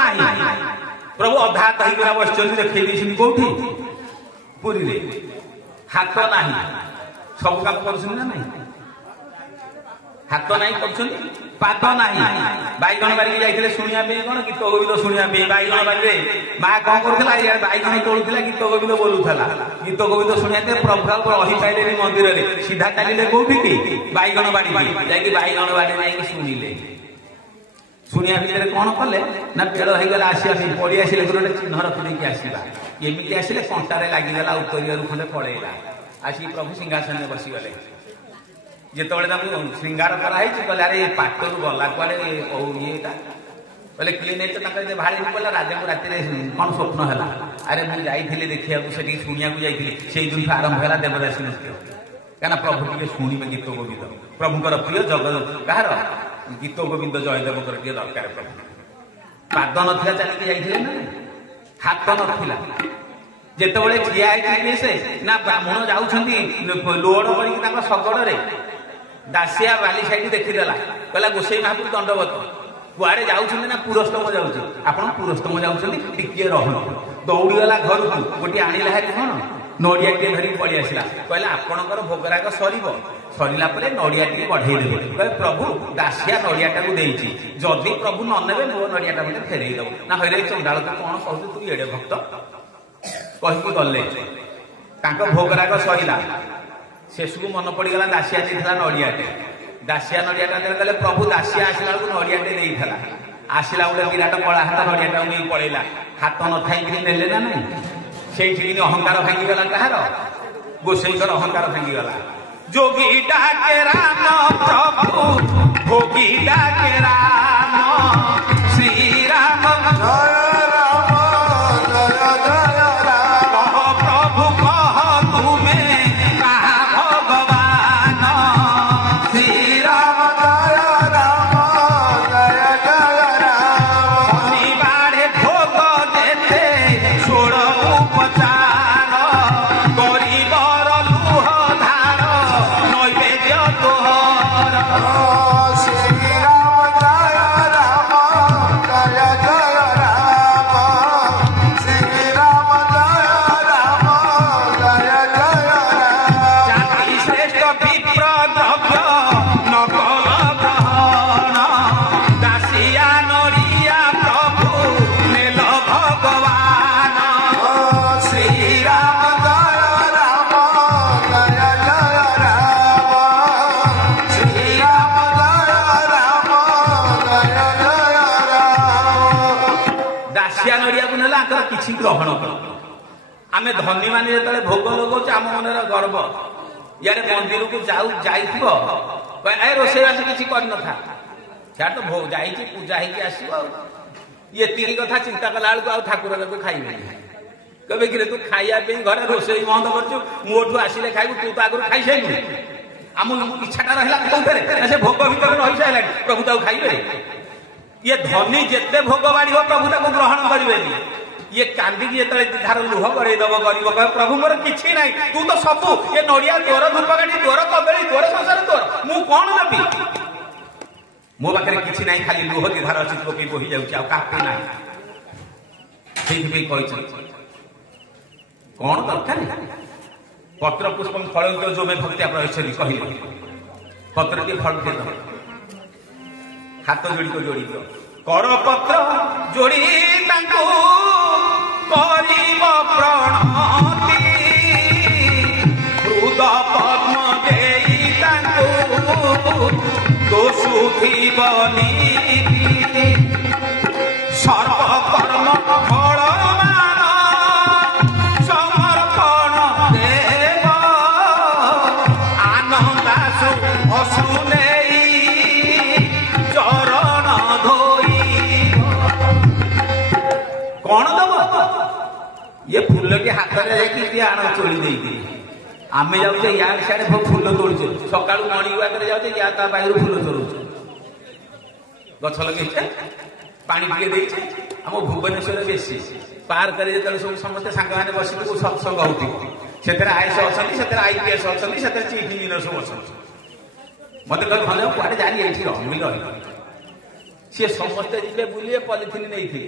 ନାହିଁ। ପ୍ରଭୁ ଅଧା ହାତ ହେଇକିନା ବସିଛନ୍ତି, ଦେଖେଇ ଦେଇଛନ୍ତି କୋଉଠି? ପୁରୀରେ। ହାତ ନାହିଁ, ସବୁ କାମ କରୁଛନ୍ତି ନା ନାହିଁ? ହାତ ନାହିଁ କରୁଛନ୍ତି, ପାଦ ନାହିଁ। ବାଇଗଣ ବାରିକି ଯାଇଥିଲେ ଶୁଣିବା ପାଇଁ, କଣ ଗୀତ ଗୋବିନ୍ଦ ଶୁଣିବା ପାଇଁ। ବାଇଗଣ ବାରିରେ ମା କଣ କରୁଥିଲା? ବାଇଗଣ ତୋଳୁଥିଲା, ଗୀତ ଗୋବିନ୍ଦ ବୋଲୁଥିଲା। ଗୀତ ଗୋବିନ୍ଦ ଶୁଣିବା ପାଇଁ ପ୍ରଭୁ ରହିପାରିଲେନି ମନ୍ଦିରରେ, ସିଧା ଚାଲିଲେ କୋଉଠିକି? ବାଇଗଣ ବାଡ଼ିକି। ଯାଇକି ବାଇଗଣ ବାଡ଼ିରେ ଯାଇକି ଶୁଣିଲେ। ଶୁଣିବା ଭିତରେ କଣ କଲେ ନା, ବେଳ ହେଇଗଲା ଆସିବା ପାଇଁ। ପଳେଇ ଆସିଲେ, ଗୋଟେ ଚିହ୍ନ ରଖିଦେଇକି ଆସିବା। ଏମିତି ଆସିଲେ କଣ୍ଟାରେ ଲାଗିଗଲା, ଉତ୍ତରିଆରୁ ଖଣ୍ଡେ ପଳେଇଲା। ଆସିକି ପ୍ରଭୁ ସିଂହାସନରେ ବସିଗଲେ। ଯେତେବେଳେ ତାଙ୍କୁ ଶୃଙ୍ଗାର କରାହେଇଛି, କହିଲେ ଆରେ ପାଟରୁ ଗଲା କୁଆଡେ ଇଏଟା? କହିଲେ କିଏ ନେଇଛ? ତାଙ୍କର ଯେ ଭାରି କହିଲା, ରାଜାଙ୍କୁ ରାତିରେ କଣ ସ୍ୱପ୍ନ ହେଲା? ଆରେ ମୁଁ ଯାଇଥିଲି ଦେଖିବାକୁ, ସେଠିକି ଶୁଣିବାକୁ ଯାଇଥିଲି। ସେଇ ଦିନଠୁ ଆରମ୍ଭ ହେଲା ଦେବଦାସୀ ନୃତ୍ୟ। କାହିଁକିନା ପ୍ରଭୁ ଟିକେ ଶୁଣିବେ ଗୀତ ଗୋବିନ୍ଦ। ପ୍ରଭୁଙ୍କର ପ୍ରିୟ ଜଗତ କାହାର? ଗୀତ ଗୋବିନ୍ଦ ଜୟଦେବଙ୍କର ଟିକେ ଦରକାର। ପ୍ରଭୁ ପାଦ ନଥିଲା, ଚାଲିକି ଯାଇଥିଲେ ନା? ହାତ ନଥିଲା। ଯେତେବେଳେ ଠିଆ ହେଇଥିଲେ ସେ ନା, ବ୍ରାହ୍ମଣ ଯାଉଛନ୍ତି ଲୋଡ କରିକି ତାଙ୍କ ଶଗଡ଼ରେ। ଦାସିଆ ବାଲି ସାଇଡ୍ ଦେଖିଦେଲା, କହିଲା ଗୋସାଇ ମହାପୁର ଦଣ୍ଡବତ। କୁଆଡେ ଯାଉଛନ୍ତି ନା, ପୁରସ୍ତମ ଯାଉଛି। ଆପଣ ପୁରସ୍ତମ ଯାଉଛନ୍ତି, ଟିକେ ରହନ୍ତୁ। ଦୌଡ଼ିଗଲା ଘରକୁ, ଗୋଟିଏ ଆଣିଲା ହାରି କଣ ନଡ଼ିଆଟିଏ ଧରିକି ପଳେଇ ଆସିଲା। କହିଲା ଆପଣଙ୍କର ଭୋଗରାଗ ସରିବ, ସରିଲା ପରେ ନଡ଼ିଆ ଟିକେ ବଢେଇ ଦେବେ। କହିଲେ ପ୍ରଭୁ ଦାସିଆ ନଡ଼ିଆଟାକୁ ଦେଇଛି, ଯଦି ପ୍ରଭୁ ନ ନେବେ ମୋ ନଡ଼ିଆଟା ମତେ ଫେରେଇ ଦବ। ନା ହଇରେ ଚଣ୍ଡାଳ ତୁ କଣ କହୁଛୁ, ତୁ ଏଡେ ଭକ୍ତ କହିକି ଗଲେ। ତାଙ୍କ ଭୋଗରାଗ ସରିଲା। ଶେଷକୁ ମନେ ପଡିଗଲା ଦାସିଆ ଦେଇଥିଲା ନଡ଼ିଆଟେ। ଦାସିଆ ନଡ଼ିଆଟା ଦେଲେ, ପ୍ରଭୁ ଦାସିଆ ଆସିଲା ବେଳକୁ ନଡ଼ିଆଟେ ଦେଇଥିଲା। ଆସିଲା ଗୋଟେ ବିରାଟ କଳା ହାତ ନଡ଼ିଆଟାକୁ ନେଇ ପଳେଇଲା। ହାତ ନଥାଇକିରି ନେଲେ ନା ନାଇଁ? ସେଇଠି ଅହଙ୍କାର ଭାଙ୍ଗିଗଲା। କାହାର? ଗୋସାଇଙ୍କର ଅହଙ୍କାର ଭାଙ୍ଗିଗଲା। ଯୋଗୀ ଡାକେ ରାମ ପ୍ରଭୁ, ଭୋଗୀ ଡାକେ ରାମ, ଶ୍ରୀରାମ ଜୟ ରାମ ଜୟ ଜୟ ରାମ। କହ ପ୍ରଭୁ କହ ତୁମେ କାହା ଭଗବାନ, ଶ୍ରୀରାମ ଜୟ ରାମ ଜୟ ଜୟ ରାମ। ଶନିବାରେ ଭୋଗ ଯେତେ ଷୋଳ ଉପଚାର, ଗରିବର ଲୁହ ଧାର ନୈବେଦ୍ୟ ତୋହର। ଶ୍ରୀରାମ ଜୟ ରାମ ଜୟ ଜୟ ରାମ, ଶ୍ରୀରାମ ଜୟ ରାମ ଜୟ ଜୟ ରାମ। ଜାତି ଶ୍ରେଷ୍ଠ ବିପ୍ର ଦ୍ରବ୍ୟ ନକଲ ଗ୍ରହଣ, ଦାସିଆ ନଡ଼ିଆ ପ୍ରଭୁ ନେଲ ଭଗବାନ। ଶ୍ରୀରାମ ଜୟ ରାମ ଜୟ ଜୟ ରାମ, ଶ୍ରୀରାମ ଜୟ ରାମ ଜୟ ଜୟ ରାମ। ଦାସିଆ ନଡ଼ିଆକୁ ନେଲେ ଆଙ୍କର କିଛି ଗ୍ରହଣ କର। ଆମେ ଧନୀ ମାନେ ଯେତେବେଳେ ଭୋଗ ଲଗାଉଛୁ, ଆମ ମନରେ ଗର୍ବ। ଇଆଡେ ମନ୍ଦିରକୁ ଯାଇଥିବ, ରୋଷେଇବାସ କିଛି କରିନଥା, ସିଆଡେ ତ ଯାଇଛି ପୂଜା ହେଇକି ଆସିବ। ଆଉ ଏତିକି କଥା ଚିନ୍ତା କଲା ବେଳକୁ ଆଉ ଠାକୁର ଲୋକ ଖାଇବେନି। କେବେ କିରେ ତୁ ଖାଇବା ପାଇଁ ଘରେ ରୋଷେଇ ବନ୍ଦ କରୁଛୁ, ମୋଠୁ ଆସିଲେ ଖାଇବୁ, ତୁ ତ ଆଗରୁ ଖାଇସାରିଲୁ। ଆମ ଇଚ୍ଛାଟା ରହିଲା କୋଉଥିରେ? ସେ ଭୋଗ ଭିତରେ ରହିସାରିଲାଣି, ପ୍ରଭୁ ତାକୁ ଖାଇବେ? ଇଏ ଧନୀ ଯେତେ ଭୋଗ ବାଢିବ, ପ୍ରଭୁ ତାକୁ ଗ୍ରହଣ କରିବେନି। ଇଏ କାନ୍ଦିକି ଯେତେବେଳେ ଧାର ଲୁହ ଗড়େଇଦବ, ଗରିବ କହିବ ପ୍ରଭୁ ମୋର କିଛି ନାହିଁ, ତୁ ତ ସବୁ, ଏ ନଡ଼ିଆ ତୋର, ଧୂପକାଠି ତୋର, କଦଳୀ ତୋର, ସଂସାର ତୋର, ମୁଁ କଣ ନେବି? ମୋ ପାଖରେ କିଛି ନାହିଁ, ଖାଲି ଲୁହ ଧାର ଅଛି, ପକେଇ ବୋହି ଯାଉଛି, ଆଉ କାପି ନାହିଁ। ସେଇଥିପାଇଁ କହିଛନ୍ତି କଣ ଦରକାର? ପତ୍ର ପୁଷ୍ପ ଫଳନ୍ତ ଯୋମେ ଭକ୍ତିଆ ପ୍ରୟୋଜନ କହିଲେ, ପତ୍ରଟି ଫଳଟେ ଦବ, ହାତ ଯୋଡ଼ିକ ଯୋଡ଼ିକ କର ପତ୍ର ଯୋଡ଼ି ତାଙ୍କୁ କରିବ ପ୍ରଣତି, ହୃଦ ପଦ୍ମ ଦେଇ ତାଙ୍କୁ ଦୋଷୁଥିବନି, ସର୍ବକର୍ମ ଫଳମାନ ସମର୍ପଣ ଦେବ, ଆନନ୍ଦାସୁ ଅଶ୍ରୁ ନେଇ ଚରଣ ଧୋଇ। କଣ ଦବ? ଇଏ ଫୁଲଟି ହାତରେ ଯାଇକି ଟିକେ ଆଣ ଚୋଳି ଦେଇକି, ଆମେ ଯାଉଛେ ୟାର ସିଆଡେ ଫୁଲ ତୋଳୁଛେ, ସକାଳୁ ମର୍ଣ୍ଣିଂ ୱାକରେ ଯାଉଛେ, ୟା ତା ବାଇରୁ ଫୁଲ ତୋଳୁଛେ। ଗଛ ଲଗେଇଛେ, ପାଣି ଟିକେ ଦେଇଛେ। ଆମ ଭୁବନେଶ୍ୱରରେ ବେଶୀ ପାର୍କରେ ଯେତେବେଳେ ସବୁ ସମସ୍ତେ ସାଙ୍ଗମାନେ ବସିକି ସତ୍ସଙ୍ଗ ହଉଥିବ, ସେଥିରେ ଆଇଏସ୍ ଅଛନ୍ତି, ସେଥିରେ IPS ଅଛନ୍ତି, ସେଥିରେ ଚିଫ୍ ଇଞ୍ଜିନିୟର ସବୁ ଅଛନ୍ତି। ମତେ କହିଲେ ଭଲ କୁଆଡେ ଜାଣି ଏଇଠି ରହିବି। सी समस्ते जी बुले पॉलिथिन नहीं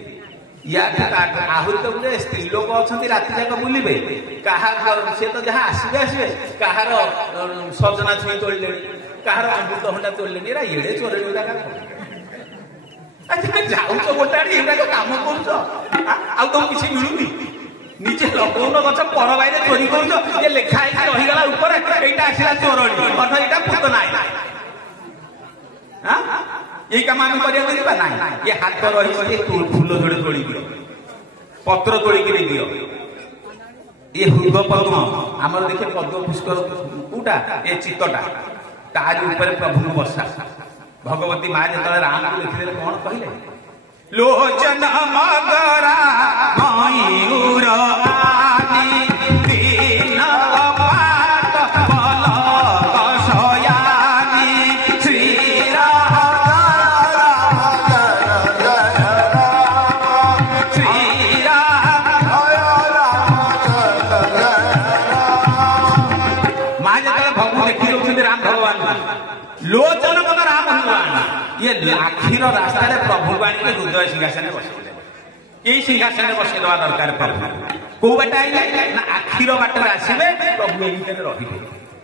या आहरी तो गोटे स्त्री लोक अच्छा राति जाक बुलवे सी तो जहाँ आसवे आसवे कहार सजना छुई तोड़े कहार अमृतभंडा तोड़े ये चोरी जाऊच गोटे कम कर तुम किसी मिलूनी निजे लगौन गच पर बैर चोरी कर लेखाई रहीगला ऊपर यहाँ आसला चोरणी अर्थ यहाँ भूत ना यही कम आम करवा ना ये हाथ रही फूल जोड़े तोड़ी दियो पत्र तोड़िक दियो ये हृद पद्म आमर देखे पद्म पुष्कर कूटा ये चित्तटा ताज ऊपर प्रभु बसा भगवती माँ जो राम को लिखिदे कौन कहले लोचन मगरा मयूर आदि दीन कपाट पलक शयानी श्री लोचन मन राम हनुमान ये आखिर रास्ता प्रभु बाणी के हृदय सिंहासन बसैले यही सिंहासन बसैदवा दरकार प्रभु कौ बाट आइले ना आखिर बाटर आसवे प्रभु ये रही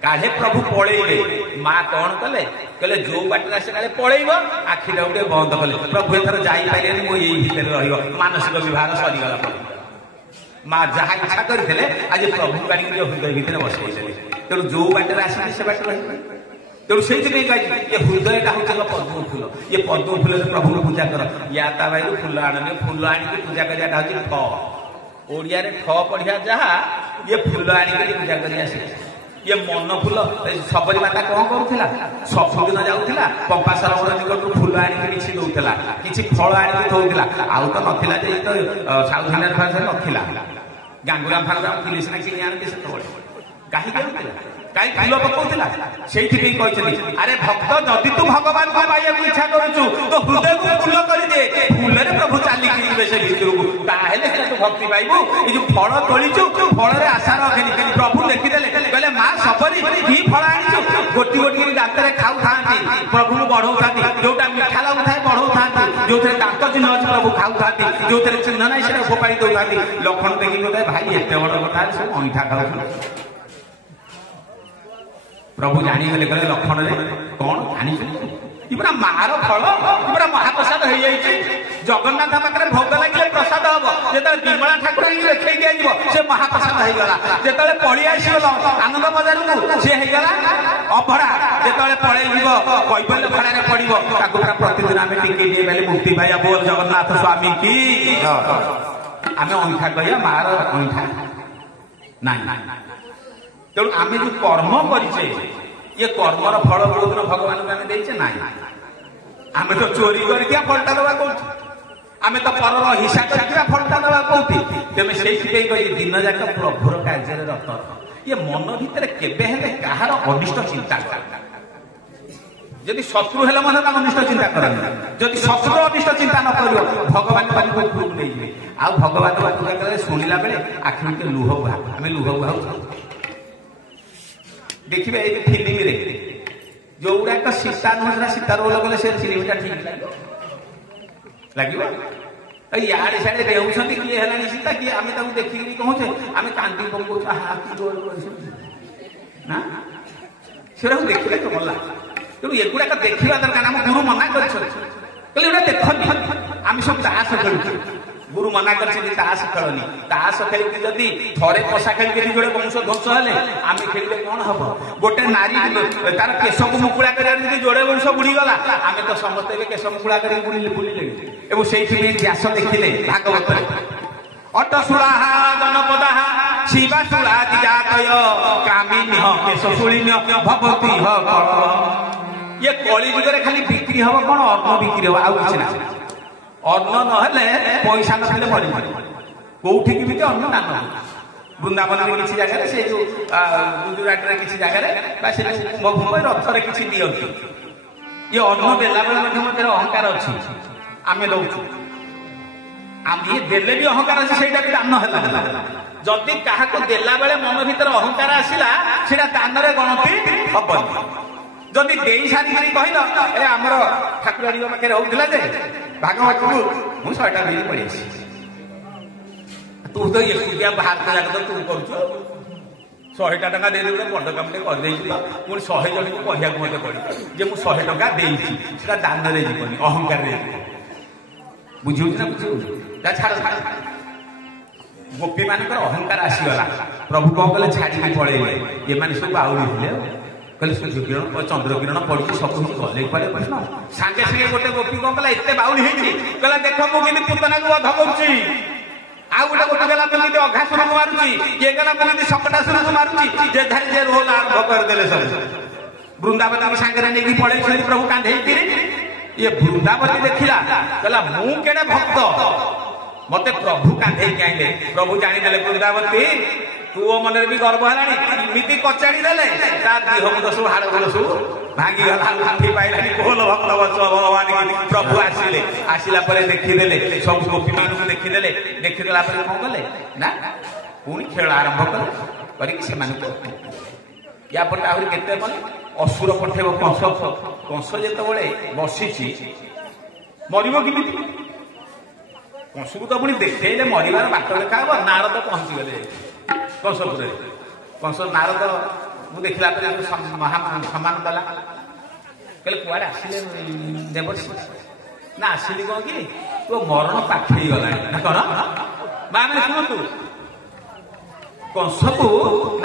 काहे प्रभु पलैले माँ कौन कले कहले जो बाटर आसे काले पलैब आखिर गोटे बंद कले प्रभु एथर जापारे मो यही भितर रही मानसिक विभाग सरीगला माँ जहाँ इच्छा करते आज प्रभु बाणी हृदय भितर बसैले तेणु जो बाटर आसे से बाट रही तेणु से ये हृदयटा हूँ पद्म फूल ये पद्म फूल से प्रभु को पूजा कर या ता भाई फूल आने फूल आनिक पूजा कराटा हूँ ठ ओडिया ठ पढ़िया जहाँ ये फूल आनिक पूजा कर ये मन फूल सबरी माता कौन करूला सबुदिन जाऊला पंपा सरोवर निकट फूल आनिक किसी दौला किसी फल आनिक दौला आउ तो नाला तो साउथ इंडियन भाषा नाला गांगुराम फांगुराम पुलिस ना कि आनते से कहीं कहीं फूल पकाउला से अरे भक्त जदि तू भगवान को पाइबा इच्छा करुचु तो हृदय को फूल कर दे फूल प्रभु चलिए से भितर को ताहले तू भक्ति पाइबू ये जो फल तोड़ीचु फल आशा रखेनि प्रभु देखीदेले कहले माँ सबरी कि फल आनीचु गोटी गोटी दांत खाऊ था प्रभु बढ़ाऊ था जोटा मीठा लगू था बढ़ाऊ था जो दांत चिन्ह अच्छे प्रभु खाऊ था जो चिन्ह ना से फोपाड़ी दौरा लक्षण देखिए गोटे भाई एत बड़ कथा सब अंठा खाऊ प्रभु जानीगले कहले लक्षण कौन जानी पूरा मार फल पूरा महाप्रसाद हो जाए जगन्नाथ पाखे भोग लगे प्रसाद हम जो विमला ठाकुर देखी दिया से महाप्रसाद होगा जो पलि आसगल आनंद बजार को सी होगा अभड़ा जो पलैब कैबल्य खड़ा पड़ो पूरा प्रतिदिन आम टिके मुक्ति पाइबा बोल जगन्नाथ स्वामी की आम अंठा कह मार अंठा ना तेणु आम जो कर्म करे ये कर्मर फल बहुत भगवान को आम देचे ना आम तो चोरी करके फलटा दवा कौन आम तो पर हिस्सा करके फलटा दवा कौती तेज से दिन जाक प्रभुर कार्य रत ये मन भितर केवे कहार अनिष्ट चिंता जदि शत्रु हेले मन अनिष्ट चिंता करनी जदि शत्रु अनिष्ट चिंता न कर भगवान को नहीं आ भगवान को पूजा कर शुणिला बेले आखि के लुह बुहा आम लुह बुहाऊ देखिए ये फिल्म रे जो गुड़ाक सीता नुह सीता रोल कले से फिल्मटा ठीक लगे यारे साड़े रेउछन किए है सीता किए आम देखिक कहूचे आम कांदी पकाऊ ना से देखिले तो गला तेणु एगुड़ाक देखा दरकार आम गुरु मना कर देख आम सब ताश खेलु गुरु मना करताश खेलनी ताश खेल जदि थरे पशा खेल जोड़े वंश ध्वंस हेले आम खेलिले कौन हम गोटे नारी तार केश को मुकुड़ा कर जोड़े वंश बुड़ीगला आम तो समस्त केश मुकुड़ा कर बुलिले से व्यास देखिले भागवत अटशूला जनपदा शिवाशूला दिजातय कामिन्य केशशूलिन्य भवती ये कली जुगे खाली बिक्री हम कौन अन्न बिक्री हम आउ कि ना अन्न नहेले पैसा नथिले मरि कोठी भी अन्न ना वृंदावन में किसी जगह से जो गुजरात में किसी जगह से मुंबई रथरे किसी दियंती ये अन्न देला बेले मध्य अहंकार अच्छी आम दौचु आम ये देले भी अहंकार अच्छे से दान है जदि क्या देला बेले मन भीतर अहंकार आसला से दान गणति हबनी ଯଦି ଦେଇ ସାରିକିରି କହିଲ ଏ ଆମର ଠାକୁରାଣୀଙ୍କ ପାଖରେ ହଉଥିଲା ଯେ ଭାଗବତକୁ ମୁଁ 100ଟା ନେଇ ପଳେଇ ଆସିଛି। ତୁ ତ ଏକୁଟିଆ ବାହାର ଯାକ ତ ତୁ କରୁଛୁ 100ଟା ଟଙ୍କା ଦେଇଦେବୁ ବଡ କାମଟେ କରିଦେଇଛି ପୁଣି 100 ଜଣଙ୍କୁ କହିବାକୁ ମତେ ପଡିବ ଯେ ମୁଁ 100 ଟଙ୍କା ଦେଇଛି ସେଟା ଦାନରେ ଯିବନି ଅହଙ୍କାରରେ ଯିବ। ବୁଝିବୁଛି ନା ବୁଝିବୁନି ତା ଛାଡ ଛାଡ। ଗୋପୀ ମାନଙ୍କର ଅହଙ୍କାର ଆସିଗଲା ପ୍ରଭୁ କଣ କଲେ ଛାଡିକି ପଳେଇଲେ। ଏମାନେ ସବୁ ବାଉଳି ହେଲେ କହିଲେ ସୂର୍ଯ୍ୟକିରଣ ଚନ୍ଦ୍ରକିରଣ ପଡିକି ସବୁ କିଛି ଗଲେ କୁଆଡେ କୃଷ୍ଣ। ସାଙ୍ଗେ ସାଙ୍ଗେ ଗୋଟେ ଗୋପୀ କଣ କଲା ଏତେ ବାଉଳି ହେଇଛି କହିଲା ଦେଖ ମୁଁ କେମିତି ପୁତନାକୁ ବଧ କରୁଛି। ଆଉ ଗୋଟେ ଗୋପୀ ଗଲା କେମିତି ଅଘାସୁରକୁ ମାରୁଛି। କିଏ ଗଲା କେମିତି ଶକଟାସୁରକୁ ମାରୁଛି। ଯେ ଧାରି ଯେ ରୋଲ ଆରମ୍ଭ କରିଦେଲେ ସବୁ। ବୃନ୍ଦାବତୀକୁ ସାଙ୍ଗରେ ନେଇକି ପଳେଇଛନ୍ତି ପ୍ରଭୁ କାନ୍ଧେଇକିରି। ଇଏ ବୃନ୍ଦାବତୀ ଦେଖିଲା କହିଲା ମୁଁ କେଡେ ଭକ୍ତ ମତେ ପ୍ରଭୁ କାନ୍ଧେଇକି ଆଇଲେ। ପ୍ରଭୁ ଜାଣିଦେଲେ ବୃନ୍ଦାବତୀ ତୁ ମନରେ ବି ଗର୍ବ ହେଲାଣି ଏମିତି କଚାଡ଼ି ଦେଲେ ତା ଦେହ ମୁଣ୍ଡ ସବୁ ହାଡ଼ ଗୋଡ଼ ସବୁ ଭାଙ୍ଗିଗଲା। ଲାଠି ପାଇଲାନି କୋହଲ ଭକ୍ତ ବତ୍ସ ଭଗବାନ ପ୍ରଭୁ ଆସିଲେ। ଆସିଲା ପରେ ଦେଖିଦେଲେ ସବୁ ଗୋପୀ ମାନଙ୍କୁ ଦେଖିଦେଲେ। ଦେଖିଦେଲା ପରେ କଣ କଲେ ନା ପୁଣି ଖେଳ ଆରମ୍ଭ କଲେ କରିକି ସେମାନଙ୍କୁ ୟା ପରେ ଆହୁରି କେତେ ମାନେ ଅସୁର ପଠେଇବ କଂସ। କଂସ ଯେତେବେଳେ ବସିଛି ମରିବ କେମିତି। କଂସକୁ ତ ପୁଣି ଦେଖେଇଲେ ମରିବାର ବାଟ ଦେଖା ହବ। ନାରଦ ପହଞ୍ଚିଗଲେ କଂସପୁରରେ। କଂସ ନାରଦ ମୁଁ ଦେଖିଲା ପରେ ସମ୍ମାନ ଦେଲା କହିଲେ କୁଆଡେ ଆସିଲେ ଦେବର୍ଷି ନା ଆସିଲି କଣ କି ତୋ ମରଣ ପାଖେଇ ଗଲାଣି ନା କଣ। ମା ମାନେ ଶୁଣନ୍ତୁ କଂସକୁ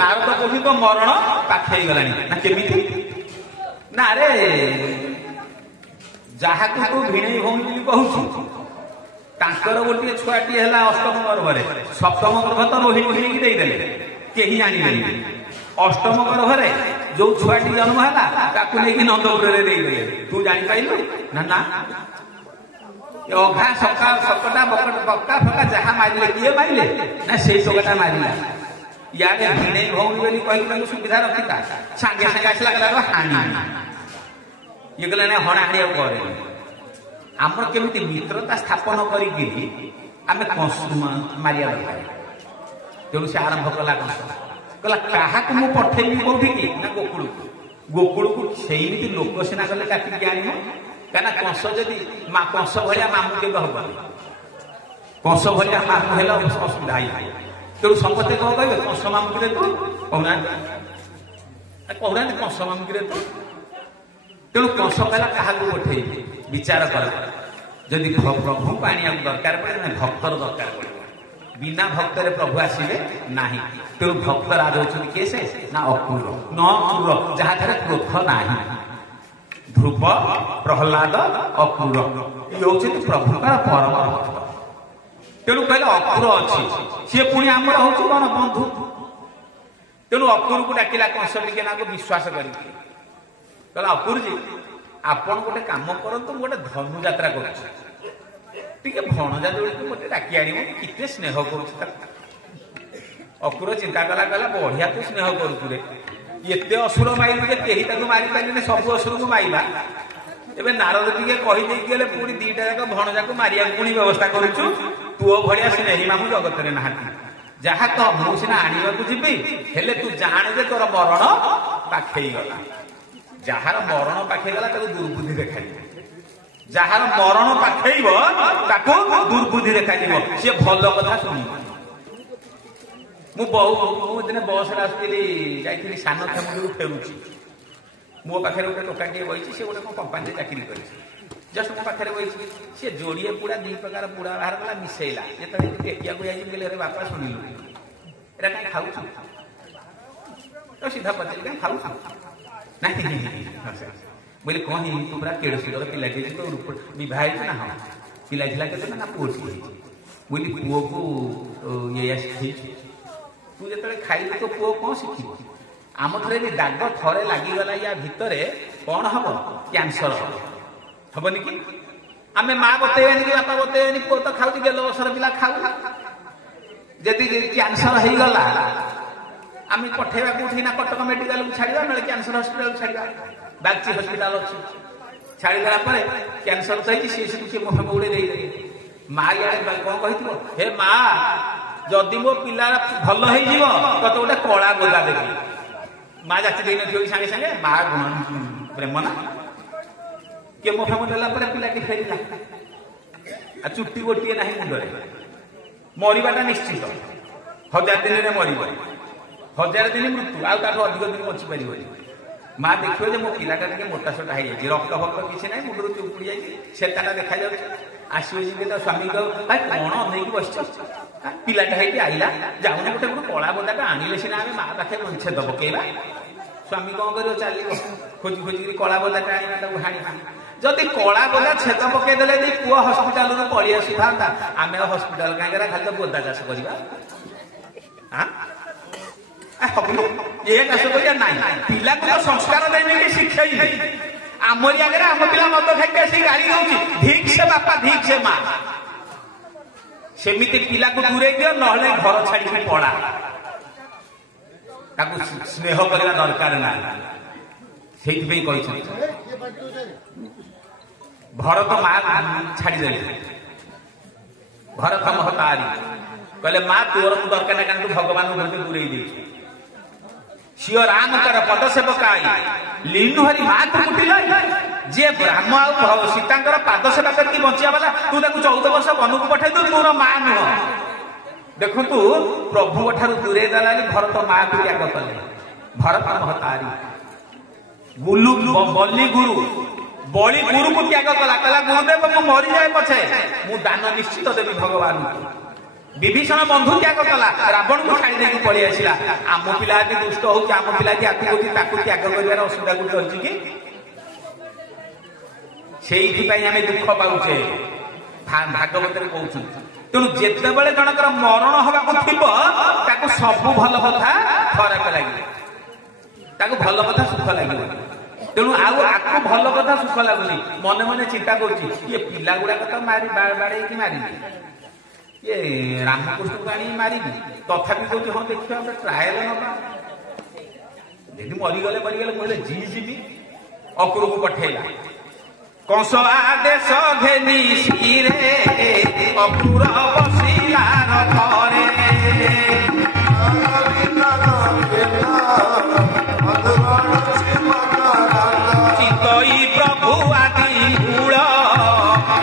ନାରଦ କହୁଛି ତୋ ମରଣ ପାଖେଇ ଗଲାଣି ନା କେମିତି ନା ରେ ଯାହାକୁ ତୁ ଭିଣେଇ ଭଉଣୀ ବୋଲି କହୁଛୁ ତାଙ୍କର ଗୋଟିଏ ଛୁଆଟିଏ ହେଲା ଅଷ୍ଟମ ଗର୍ଭରେ। ସପ୍ତମ ଗର୍ଭ ତ ରୋହିଣୀ ଭିଣେଇକି ଦେଇଦେଲେ କେହି ଜାଣିବେନି। ଅଷ୍ଟମ ଗର୍ଭରେ ଯୋଉ ଛୁଆଟି ଜନ୍ମ ହେଲା ତାକୁ ନେଇକି ନନ୍ଦପୁରରେ ଦେଇଦେଲେ। ତୁ ଜାଣିପାରିଲୁ ନା ନା ଅଘା ସକା ସକଟା ବକା ଫକା ଯାହା ମାରିଲେ କିଏ ମାରିଲେ ନା ସେଇ ଟୋକାଟା ମାରିଲା। ଇଆଡେ ଭିଣେଇ ଭଉଣୀ ବୋଲି କହିକି ତାଙ୍କୁ ସୁବିଧା ରଖିତା ସାଙ୍ଗେ ସାଙ୍ଗେ ଆସିଲା କହିଲା ହାଣି। ଇଏ କହିଲେ ନା ହଣାହାଣି ଆଉ କରେନି। ଆମର କେମିତି ମିତ୍ରତା ସ୍ଥାପନ କରିକି ଆମେ କଂସ ମାରିବା ଦରକାର। ତେଣୁ ସେ ଆରମ୍ଭ କଲା କଂସ କହିଲା କାହାକୁ ମୁଁ ପଠେଇବି କୋଉଠିକି ନା ଗୋକୁଳକୁ। ଗୋକୁଳକୁ ସେଇମିତି ଲୋକ ସିନା ଗଲେ କାଟିକି ଆଣିବ। କାହିଁକିନା କଂସ ଯଦି କଂସ ଭଳିଆ ମାମୁଁ କେବେ ହବନି। କଂସ ଭଳିଆ ମାମୁଁ ହେଲେ ଅସୁବିଧା ହେଇଥାଏ। ତେଣୁ ସମସ୍ତେ କଣ କହିବେ କଂସ ମାମୁଁକିରେ ତୁ କହୁନାହାନ୍ତି କଂସ ମାମୁଁକିରେ ତୁ। ତେଣୁ କଂସ କହିଲା କାହାକୁ ପଠେଇବି ବିଚାର କର। ଯଦି ପ୍ରଭୁଙ୍କୁ ଆଣିବାକୁ ଦରକାର ପଡେ ନା ଭକ୍ତର ଦରକାର ପଡିବ। ବିନା ଭକ୍ତରେ ପ୍ରଭୁ ଆସିବେ ନାହିଁ। ତେଣୁ ଭକ୍ତ ରାଜ ହଉଛନ୍ତି କିଏ ସେ ନା ଅକ୍ରୂର ନ କ୍ରୂର ଯାହାଠାରେ କ୍ରୋଧ ନାହିଁ। ଧ୍ରୁବ ପ୍ରହ୍ଲାଦ ଅକ୍ରୂର ଇଏ ହଉଛନ୍ତି ପ୍ରଭୁଙ୍କର ପରମ ଭକ୍ତ। ତେଣୁ କହିଲେ ଅକ୍ରୂର ଅଛି ସିଏ ପୁଣି ଆମର ହଉଛି କଣ ବନ୍ଧୁ। ତେଣୁ ଅକ୍ରୂରକୁ ଡାକିଲା କଂସ ଟିକେ ନାକୁ ବିଶ୍ୱାସ କରିକି କହିଲା ଅକ୍ରୂରଜୀ ଆପଣ ଗୋଟେ କାମ କରନ୍ତୁ ମୁଁ ଗୋଟେ ଧନୁଯାତ୍ରା କରୁଛି ଟିକେ ଭଣଜା ଯୋଡ଼ିକୁ ଗୋଟେ ଡାକି ଆଣିବ କେତେ ସ୍ନେହ କରୁଛି ତାକୁ। ଅକ୍ରୂର ଚିନ୍ତା କଲା କହିଲା ବଢିଆ ତୁ ସ୍ନେହ କରୁଛୁ ରେ। ଏତେ ଅସୁର ମାଇଲୁ ଯେ କେହି ତାକୁ ମାରିପାରିଲେନି ସବୁ ଅସୁରକୁ ମାଇଲା। ଏବେ ନାରଦ ଟିକେ କହିଦେଇକି ଗଲେ ପୁଣି ଦିଟା ଯାକ ଭଣଜାକୁ ମାରିବାକୁ ପୁଣି ବ୍ୟବସ୍ଥା କରୁଛୁ। ପୁଅ ଭଳିଆ ସ୍ନେହୀ ମାମୁଁ ଜଗତରେ ନାହାନ୍ତି। ଯାହା ତ ମୁଁ ସିନା ଆଣିବାକୁ ଯିବି ହେଲେ ତୁ ଜାଣେ ଯେ ତୋର ମରଣ ପାଖେଇ ଗଲା। ଯାହାର ମରଣ ପାଖେଇଗଲା ତାକୁ ଦୁର୍ବୁଦ୍ଧି ଦେଖାଯିବ। ଯାହାର ମରଣ ପାଖେଇବ ତାକୁ ଦୁର୍ବୁଦ୍ଧି ଦେଖାଯିବ। ସିଏ ଭଲ କଥା ଶୁଣିବ। ମୁଁ ଦିନେ ବସରେ ଆସୁଥିଲି ଯାଇଥିଲି ସାନ ଖେମୁଣ୍ଡିରୁ ଫେରୁଛି। ମୋ ପାଖରେ ଗୋଟେ ଟୋକାଟିଏ ବଇଛି। ସେ ଗୋଟେ କଣ କମ୍ପାନୀରେ ଚାକିରି କରିଛି। ଜଷ୍ଟ ମୋ ପାଖରେ ବଇଛି। ସେ ଯୋଡ଼ିଏ ପୁଡ଼ା 2 ପ୍ରକାର ପୁଡ଼ା ବାହାର କଲା ମିଶେଇଲା। ଯେତେବେଳେ ଟେକିବାକୁ ଯାଇଛି କହିଲେ ଆରେ ବାପା ଶୁଣିଲୁ ଏଇଟା କାହିଁ ଖାଉଛୁ। ତ ସିଧା ପଚାରିଲି କାହିଁ ଖାଉଛୁ ନାଇଁ ବୋଇଲେ କଣ ହେଇଛି ତୁ ପୁରା କେଡେ ସୁନ୍ଦର ପିଲାଟି ହେଇଛି ତୋ ବିବାହ ହେଇଛି ନା ହଁ ପିଲା ଥିଲା କେତେ ନା ପୁଅଟି ହେଇଛି। ବୋଇଲି ପୁଅକୁ ଇଏ ଶିଖେଇଛୁ ତୁ ଯେତେବେଳେ ଖାଇବୁ ତୋ ପୁଅ କଣ ଶିଖିବ। ଆମ ଥରେ ବି ଦାଗ ଥରେ ଲାଗିଗଲା ୟା ଭିତରେ କଣ ହବ କ୍ୟାନ୍ସର ହବନି କି। ଆମେ ମା ବତେଇବାନି କି ବାପା ବତେଇବାନି ପୁଅ ତ ଖାଉଛି 11 ବର୍ଷର ପିଲା ଖାଉ। ଯଦି କ୍ୟାନ୍ସର ହେଇଗଲା ଆମେ ପଠେଇବା କୋଉଠି ନା କଟକ ମେଡିକାଲକୁ ଛାଡ଼ିବା ନହେଲେ କ୍ୟାନ୍ସର ହସ୍ପିଟାଲକୁ ଛାଡ଼ିବା। ବାଗଚି ହସ୍ପିଟାଲ ଅଛି। ଛାଡ଼ିଦେଲା ପରେ କ୍ୟାନ୍ସର ତ ହେଇଛି ସିଏ ସେଠୁ ମୁହଁ ଉଡ଼େଇ ଦେଇଦେବେ। ମା ଇଆଡେ କଣ କହିଥିବ ହେ ମା ଯଦି ମୋ ପିଲା ଭଲ ହେଇଯିବ ତତେ ଗୋଟେ କଳା ଗୋଦା ଦେବି। ମା ଯାଚି ଦେଇନଥିବ ସାଙ୍ଗେ ସାଙ୍ଗେ ମା ପ୍ରେମ ନା କେମୋଫେମ ଦେଲା ପରେ ପିଲାଟି ଫେରିଲା ଆଉ ଚୁଟି ଗୋଟିଏ ନାହିଁ ମୁଣ୍ଡରେ ମରିବାଟା ନିଶ୍ଚିତ 1000 ଦିନରେ ମରିବ 1000 ଦିନ ମୃତ୍ୟୁ ଆଉ ତାଠୁ ଅଧିକ ଦିନ ବଞ୍ଚିପାରିବନି ମା ଦେଖିବ ଯେ ମୋ ପିଲାଟା ଟିକେ ମୋଟାସୋଟା ହେଇଯାଇଛି ରକ୍ତ ଫକ୍ତ କିଛି ନାହିଁ ମୁଣ୍ଡରୁ ଚୁପୁଡ଼ି ଯାଇଛି ସେତାଟା ଦେଖାଯାଉଛି ଆସିବ ଯେମିତି ତା ସ୍ୱାମୀ କଣ ଅନେଇକି ବସିଛ ପିଲାଟା ହେଇକି ଆଇଲା ଯାଉନ ଗୋଟେ କଳା ବୋଦାଟା ଆଣିଲେ ସିନା ଆମେ ମା ପାଖେ ଛେଦ ପକେଇବା ସ୍ୱାମୀ କଣ କରିବ ଚାଲିବ ଖୋଜି ଖୋଜିକି କଳା ବୋଦାଟା ଆଣିବା ତାକୁ ହାଣି ଯଦି କଳା ବୋଦା ଛେଦ ପକେଇଦେଲେ ଯଦି ପୁଅ ହସ୍ପିଟାଲରୁ ପଳେଇ ଆସିଥାନ୍ତା ଆମେ ହସ୍ପିଟାଲ କାହିଁକି ଖାଲି ତ ବୋଦା ଚାଷ କରିବା ଏ ଚାଷ କରିବା ନାହିଁ ପିଲାକୁ ତ ସଂସ୍କାର ଦେଇନି ଶିଖେଇନି ଆମରି ଆଗରେ ଆମ ପିଲା ମଦ ଖାଇକି ଆସିକି ଗାଳି ଦଉଛି ଠିକ ସେ ବାପା ଠିକ ସେ ମା ସେମିତି ପିଲାକୁ ଦୂରେଇ ଦିଅ ନହେଲେ ଘର ଛାଡିକି ପଳା ତାକୁ ସ୍ନେହ କରିବା ଦରକାର ନାହିଁ ସେଇଥିପାଇଁ କହିଛନ୍ତି ଭରତ ମା ଛାଡ଼ିଦେଲେ ଭରତ ମହତାରି କହିଲେ ମା ତୋର ମୁଁ ଦରକାର ନା କାରଣ ଭଗବାନଙ୍କୁ ଘରକୁ ଦୂରେଇ ଦେଇଛୁ ସିଓ ରାମଙ୍କର ପଦ ସେବକା ଲିନୁ ହରି ମା ତୁ କୁଟିଲା ଯିଏ ରାମ ଆଉ ସୀତାଙ୍କର ପାଦ ସେବା କରିକି ବଞ୍ଚିବା ବାଲା ତୁ ତାକୁ 14 ବର୍ଷ ବନକୁ ପଠେଇ ଦଉ ମୋର ମା ନୁହଁ ଦେଖନ୍ତୁ ପ୍ରଭୁଙ୍କ ଠାରୁ ଦୂରେଇ ଦେଲା ଭରତ ମାକୁ ତ୍ୟାଗ କଲେ ଭରତ ମହତାରି ବଲି ଗୁରୁ ବଳି ଗୁରୁକୁ ତ୍ୟାଗ କଲା କହିଲା ଗୁରୁଦେବ ମୁଁ ମରିଯାଏ ପଛେ ମୁଁ ଦାନ ନିଶ୍ଚିତ ଦେବି ଭଗବାନଙ୍କୁ ବିଭୀଷଣ ବନ୍ଧୁ ତ୍ୟାଗ କଲା ରାବଣକୁ ଛାଡ଼ି ଦେଇକି ପଳେଇ ଆସିଲା ଆମ ପିଲା ଯଦି ଦୁଷ୍ଟ ହଉଛି ଆମ ପିଲା ଯଦି ଆକୁ ହଉଛି ତାକୁ ତ୍ୟାଗ କରିବାର ଅସୁବିଧା ଗୋଟେ ଅଛି କି ସେଇଥିପାଇଁ ଆମେ ଦୁଃଖ ପାଉଛେ ଭାଗବତରେ କହୁଛନ୍ତି ତେଣୁ ଯେତେବେଳେ ଜଣଙ୍କର ମରଣ ହବାକୁ ଥିବ ତାକୁ ସବୁ ଭଲ କଥା ଖରାପ ଲାଗିବ ତାକୁ ଭଲ କଥା ସୁଖ ଲାଗିବ ତେଣୁ ଆଉ ଆକୁ ଭଲ କଥା ସୁଖ ଲାଗୁନି ମନେ ମନେ ଚିନ୍ତା କରୁଛି ଇଏ ପିଲା ଗୁଡାକ ତ ବାଡେଇକି ମାରିବି ଇଏ ରାମକୃଷ୍ଣକୁ ଆଣିକି ମାରିବି ତଥାପି କହୁଛି ହଁ ଦେଖିବା ଗୋଟେ ଟ୍ରାଏଲ ନବା ଯଦି ମରିଗଲେ କହିଲେ ଜି ଯିବି ଅକୁରକୁ ପଠେଇଲା କଂସ ଆଦେଶ ଘେନି ଶିରେ ଅକୁର ବସିଲା ରଥରେ ଚିତଇ ପ୍ରଭୁ ଆଦି ମୂଳ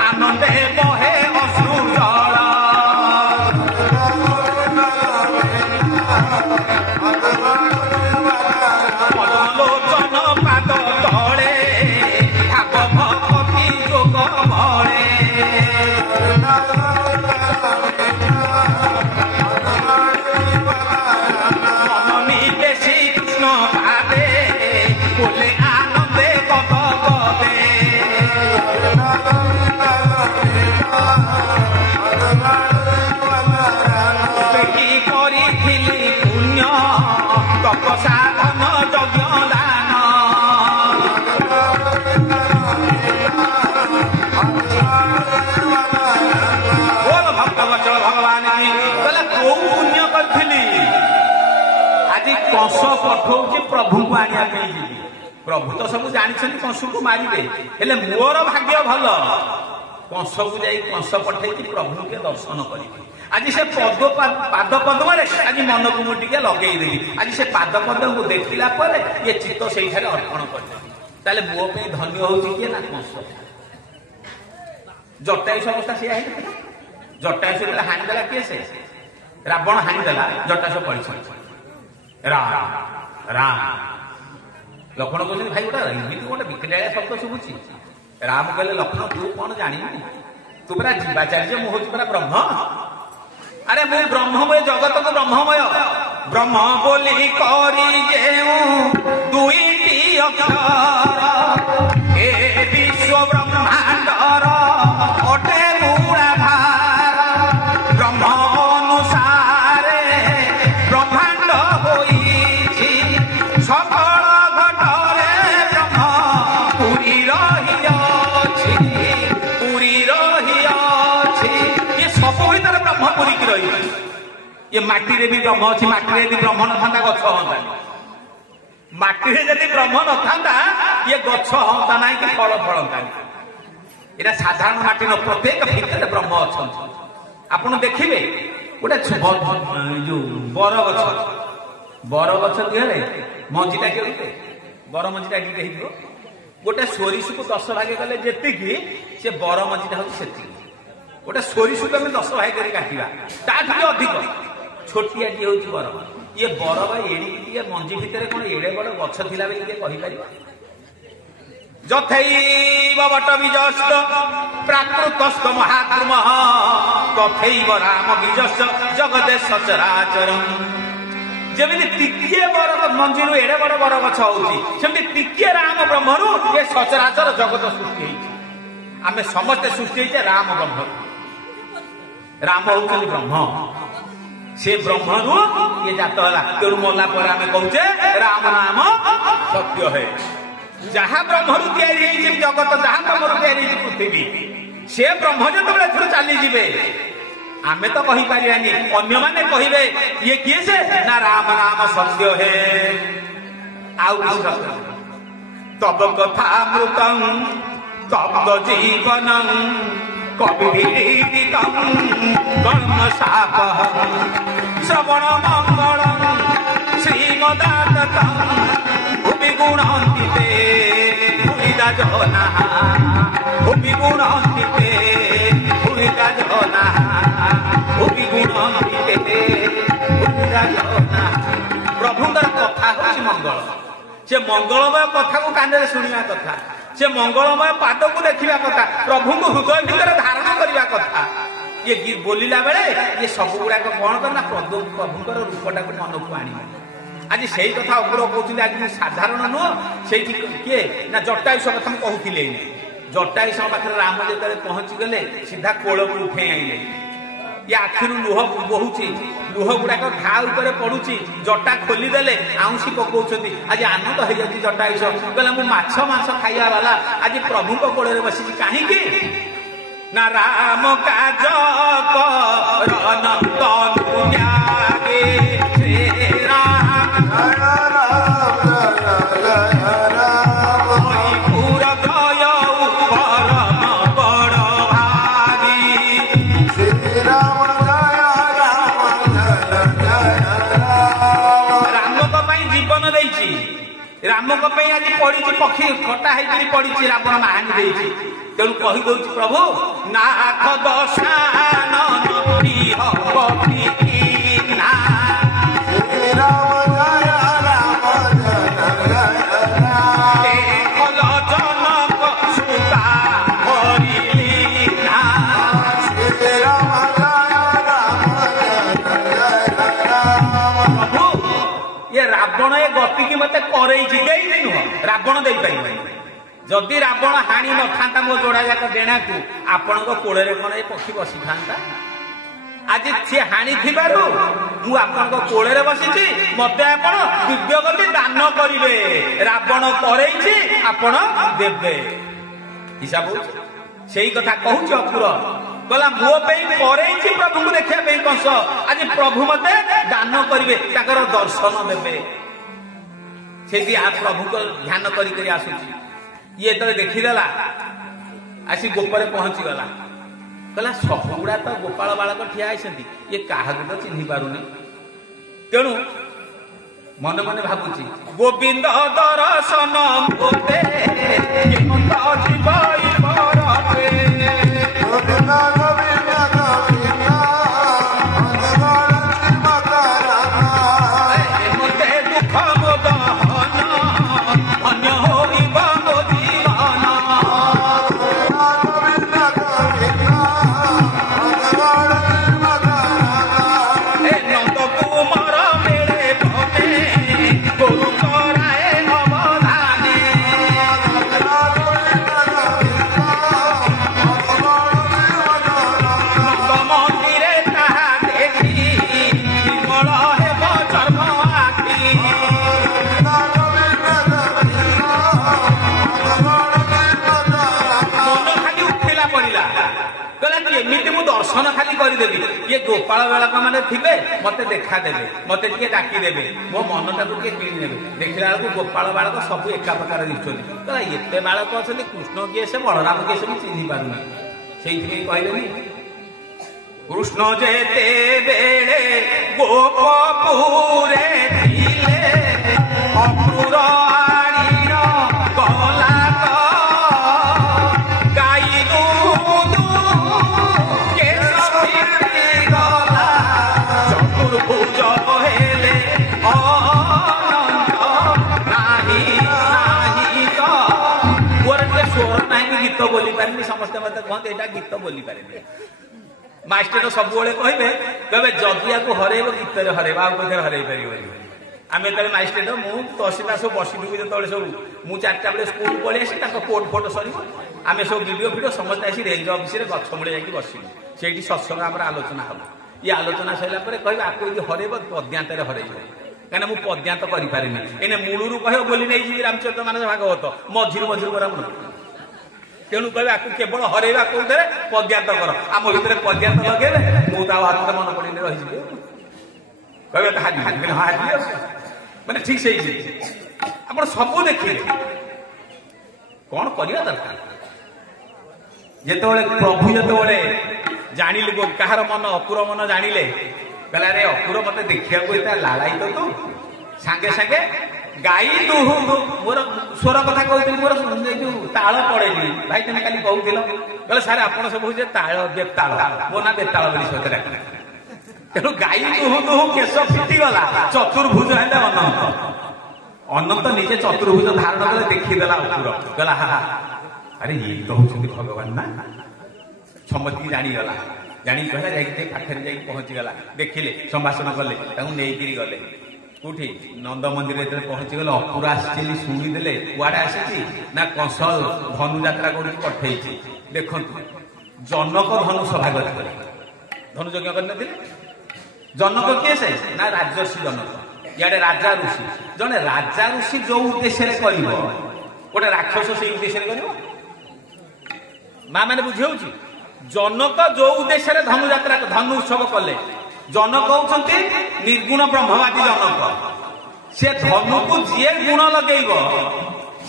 ଆନନ୍ଦେ ବହେ ଅଶ୍ରୁ ଜଳ ମଦଲୋଚନ ପାଦ ତଳେ ଭାଗ ଭକ୍ତି ଯୋଗ ଭଳେ ମନମି ବେଶୀ କୃଷ୍ଣ ପାଦେ ବୋଲେ ଆନନ୍ଦେ କଦ କଦେ ବେଟି କରିଥିଲି ପୁଣ୍ୟ ତପ ସାଧନ ଯଜ୍ଞ ଦାନ ବୋଲ ଭକ୍ତ ବଚଳ ଭଗବାନ କହିଲେ କୋଉ ପୁଣ୍ୟ କରିଥିଲି ଆଜି କଂସ ପଠଉଛି ପ୍ରଭୁଙ୍କୁ ଆଣିବା ପାଇଁ ଯିବି ପ୍ରଭୁ ତ ସବୁ ଜାଣିଛନ୍ତି କଂସକୁ ମାରିବେ ହେଲେ ମୋର ଭାଗ୍ୟ ଭଲ କଂସକୁ ଯାଇ କଂସ ପଠେଇକି ପ୍ରଭୁଙ୍କୁ ଦର୍ଶନ କରିବି ଆଜି ସେ ପାଦ ପଦ୍ମରେ ଆଜି ମନକୁ ମୁଁ ଟିକେ ଲଗେଇଦେବି ଆଜି ସେ ପାଦ ପଦ୍ମକୁ ଦେଖିଲା ପରେ ଇଏ ଚିତ୍ତ ସେଇଠାରେ ଅର୍ପଣ କରିଦେବି ତାହେଲେ ମୋ ପାଇଁ ଧନ୍ୟ ହଉଛି କିଏ ନା କଂସ ଜଟାୟୁ ଅବସ୍ଥା ସେଇଆ ହେଇଥିଲା ଜଟାୟୁ ଯେତେବେଳେ ହାଣିଦେଲା କିଏ ସେ ରାବଣ ହାଣିଦେଲା ଜଟାୟୁ ପଡ଼ିଛନ୍ତି ରାମ ରାମ ଲକ୍ଷ୍ମଣ କହୁଛନ୍ତି ଭାଇ ଗୋଟେ ଏମିତି ଗୋଟେ ବିକଟାଳିଆ ଶବ୍ଦ ଶୁଭୁଛି ରାମ କହିଲେ ଲକ୍ଷ୍ମଣ ତୁ କଣ ଜାଣିବୁ ତୁ ପରା ଯିବାଚାର୍ଯ୍ୟ ମୁଁ ହଉଛି ପରା ବ୍ରହ୍ମ ଆରେ ମୁଁ ବ୍ରହ୍ମମୟ ଜଗତକୁ ବ୍ରହ୍ମମୟ ବ୍ରହ୍ମ ବୋଲି କରି ଯେଉଁ ଦୁଇଟି ଅକ୍ଷର ଏ ବିଶ୍ୱ ବ୍ରହ୍ମାଣ୍ଡର ଅଟେ ମୂଳା ଭାର ବ୍ରହ୍ମ ଅନୁସାରେ ବ୍ରହ୍ମାଣ୍ଡ ହୋଇଛି ସକଳ ଘଟରେ ବ୍ରହ୍ମ ପୁରୀ ରହିଅଛି ଇଏ ସବୁ ଭିତରେ ବ୍ରହ୍ମ ପୁରୀକି ରହିଛି ଇଏ ମାଟିରେ ବି ବ୍ରହ୍ମ ଅଛି ମାଟିରେ ଯଦି ବ୍ରହ୍ମ ନଥାନ୍ତା ଗଛ ହଅନ୍ତାନି ମାଟିରେ ଯଦି ବ୍ରହ୍ମ ନଥାନ୍ତା ଇଏ ଗଛ ହଅନ୍ତା ନାହିଁ କି ଫଳ ଫଳନ୍ତାନି ଏଇଟା ସାଧାରଣ ମାଟି ନ ପ୍ରତ୍ୟେକ ଭିତରେ ବ୍ରହ୍ମ ଅଛନ୍ତି ଆପଣ ଦେଖିବେ ଗୋଟେ ଯୋଉ ବରଗଛ ଦିହରେ ମଞ୍ଜିଟା କେଉଁଟେ ବର ମଞ୍ଜିଟା ଟିକେ ହେଇଥିବ गोटे सोरिष को 10 भाग कले जेतिकी से बर मंजीटा हूँ से गोटे सोरिष को आम 10 भाग कर काटा ताठी अधिक छोटिया टी हूँ बर ये बर बा एड़िकी मंजी भितर कौन एड़े बड़ गछ थिला बेली कहीपर यथैव बट बीजस्त प्राकृतस्थ महाद्रुम तथैव राम बीजस्त जगदे सचराचरम जमी टिके बर मंजी एड़े बड़ बर गछ होती टिके राम ब्रह्मरु ये सचराचर जगत सृष्टि आम समस्ते सृष्टि राम ब्रह्म राम हूँ ब्रह्म से ब्रह्मरु ये जात है तेणु मला पर आम कहे राम नाम सत्य है जहाँ ब्रह्मरु तैयारी जगत जहाँ ब्रह्मरु तैयारी पृथ्वी से ब्रह्म जो चलीजे आमे तो कही पारियानी अन्य माने कहिबे ये किए से ना राम नाम सत्य है आउ तब कथा मृतम तब जीवनम कविभिदितम कर्म शाप श्रवण मंगलम श्रीमदाततम भूमि गुणान्विते भूमिदा जना भूमि गुणान्विते भूमिदा जना भूमि गुणान्विते भूमिदा जना प्रभुंकर कथा हूँ मंगल से मंगलमय कथा को कान शुणा कथा से मंगलमय पाद को देखा कथा प्रभु को हृदय भितर धारण करने कथा ये गीत बोलिला बेले ये सब गुड़ाक कौन करना प्रभुंकर रूपटा को मन को आण आज से कथा उपर कहते आज साधारण नुह से किए ना जटायुष कथा कहते जटायुष पाखे राम जो पहुंची गले सीधा कोल को उठे आइले ये आखिर लुह बहुची लुह गुड़ाक घा उपर पड़ुची जटा खोलीदेले आउंसी पकाउछंती आज आनंद हो जाती जटायुष कहला मु माछ मांस खाइया वाला आज प्रभु को कोड़े बसी कहीं ना राम काज करन तनु त्यागे श्री राम राम को आज पड़ी पक्षी खटा है पड़ी रावण महानी देती तेणु कही दौर प्रभु नाथ दशानन रावण ये गति की मत नुह रावण दे पार जदि रावण हाणी न था मो जोड़ा जाक डेणा को आपण कोड़े कौन ये पक्षी बसी था आज सी हाणी थी मुझे कोड़े बसी मत आपण दिव्य गति दान करेंगे रावण करे आपण देवे हिसाब से कथा कहूँ अपुर कहला मो करे प्रभु को देखा कंस आज प्रभु मत दान करेंगे दर्शन देवे से प्रभु को ध्यान करी आसुची ये तो देखीदेला आसी गोपर पहुंची गला कहला सब गुड़ा तो गोपाल बालक ठिया होती ये क्या तो चिन्ह पारुनी तेणु मन मन भावुची गोविंद दर्शन दर्शन खाली करदेवी ये गोपाल बालक मैंने थे मत देखा देवे मत डाकिदेवे मो मनटा को किने देखला बेलू गोपाल बालक सब एका प्रकार दिखुं एत बालक अच्छा कृष्ण किए से बलराम किए से चिन्ह पारूना से कहले कृष्ण जेते बेड़े गोपपुरे थिले अक्रूर आड़ीर गला कहते एटा गीत बोली पारे मास्टर सब कहबे जदि या हरैब गीत हरैब आउ हरई पार आम जो मास्टर मु तहसीलदार सब बसलु जो सब मुझे 4टा बेले स्कूल पलि आसी कोर्ट फोटो सर आम सब वीडियो समस्त आसी रेंज अफिस गछ मूले जाकि बसलु से सत्संग आम आलोचना हम ये आलोचना सरला कह आपको यदि हरैब पद्यांत हरैब कहीं मुझ पद्यांत करें एने मूलू कह बोली नहीं जी रामचरित मानस भागवत मझिरू मझिरू बरा मन तेणु कह आपको केवल हरैवा कौन पद्यांत कर आम भितर पद्यांत लगे मुझे हाथ मन पड़े रही कहे हाँ मैंने ठीक से आप सब देखिए कौन करवा दरकार जिते प्रभु जिते जानिले कहार मन अपुर मन जानिले कहला अरे अपुर मत देखा लालाई तो तू सांगे सांगे गाई दुहु मोर स्वर कथा कहती मोर जो ताल पड़े भाई तुम काली कहूल कहले सारे आप सब हूँ ताल बेताल मो ना बेताल बोली सतरे तेणु गाई दुहु दुहु केश फिटिगला चतुर्भुज है अनंत अनंत निजे चतुर्भुज धारण कले देखीदेला अपुर कहला हा अरे ये तो हूँ भगवान ना समझ जानीगला जाणी कहला जाइए पाखे जा पहुँचीगला देखिले संभाषण कले नहीं गले कौटी नंद मंदिर जो पहुँचीगले अपुर आसी शुणीदे कुआड़े आसी ना कंस धनु यात्रा कर पठे देखु जनक धनु सभागत करे धनु यज्ञ कर जनक किए से ना राजर्षि जनक इे राजा ऋषि जड़े राजा ऋषि जो उद्देश्य गोटे राक्षस से उद्देश्य कर माँ मैंने बुझे जनक जो उद्देश्य धनु यात्रा धनु उत्सव कले जनक होती निर्गुण ब्रह्मवादी जनक सी धनु को जी गुण लगे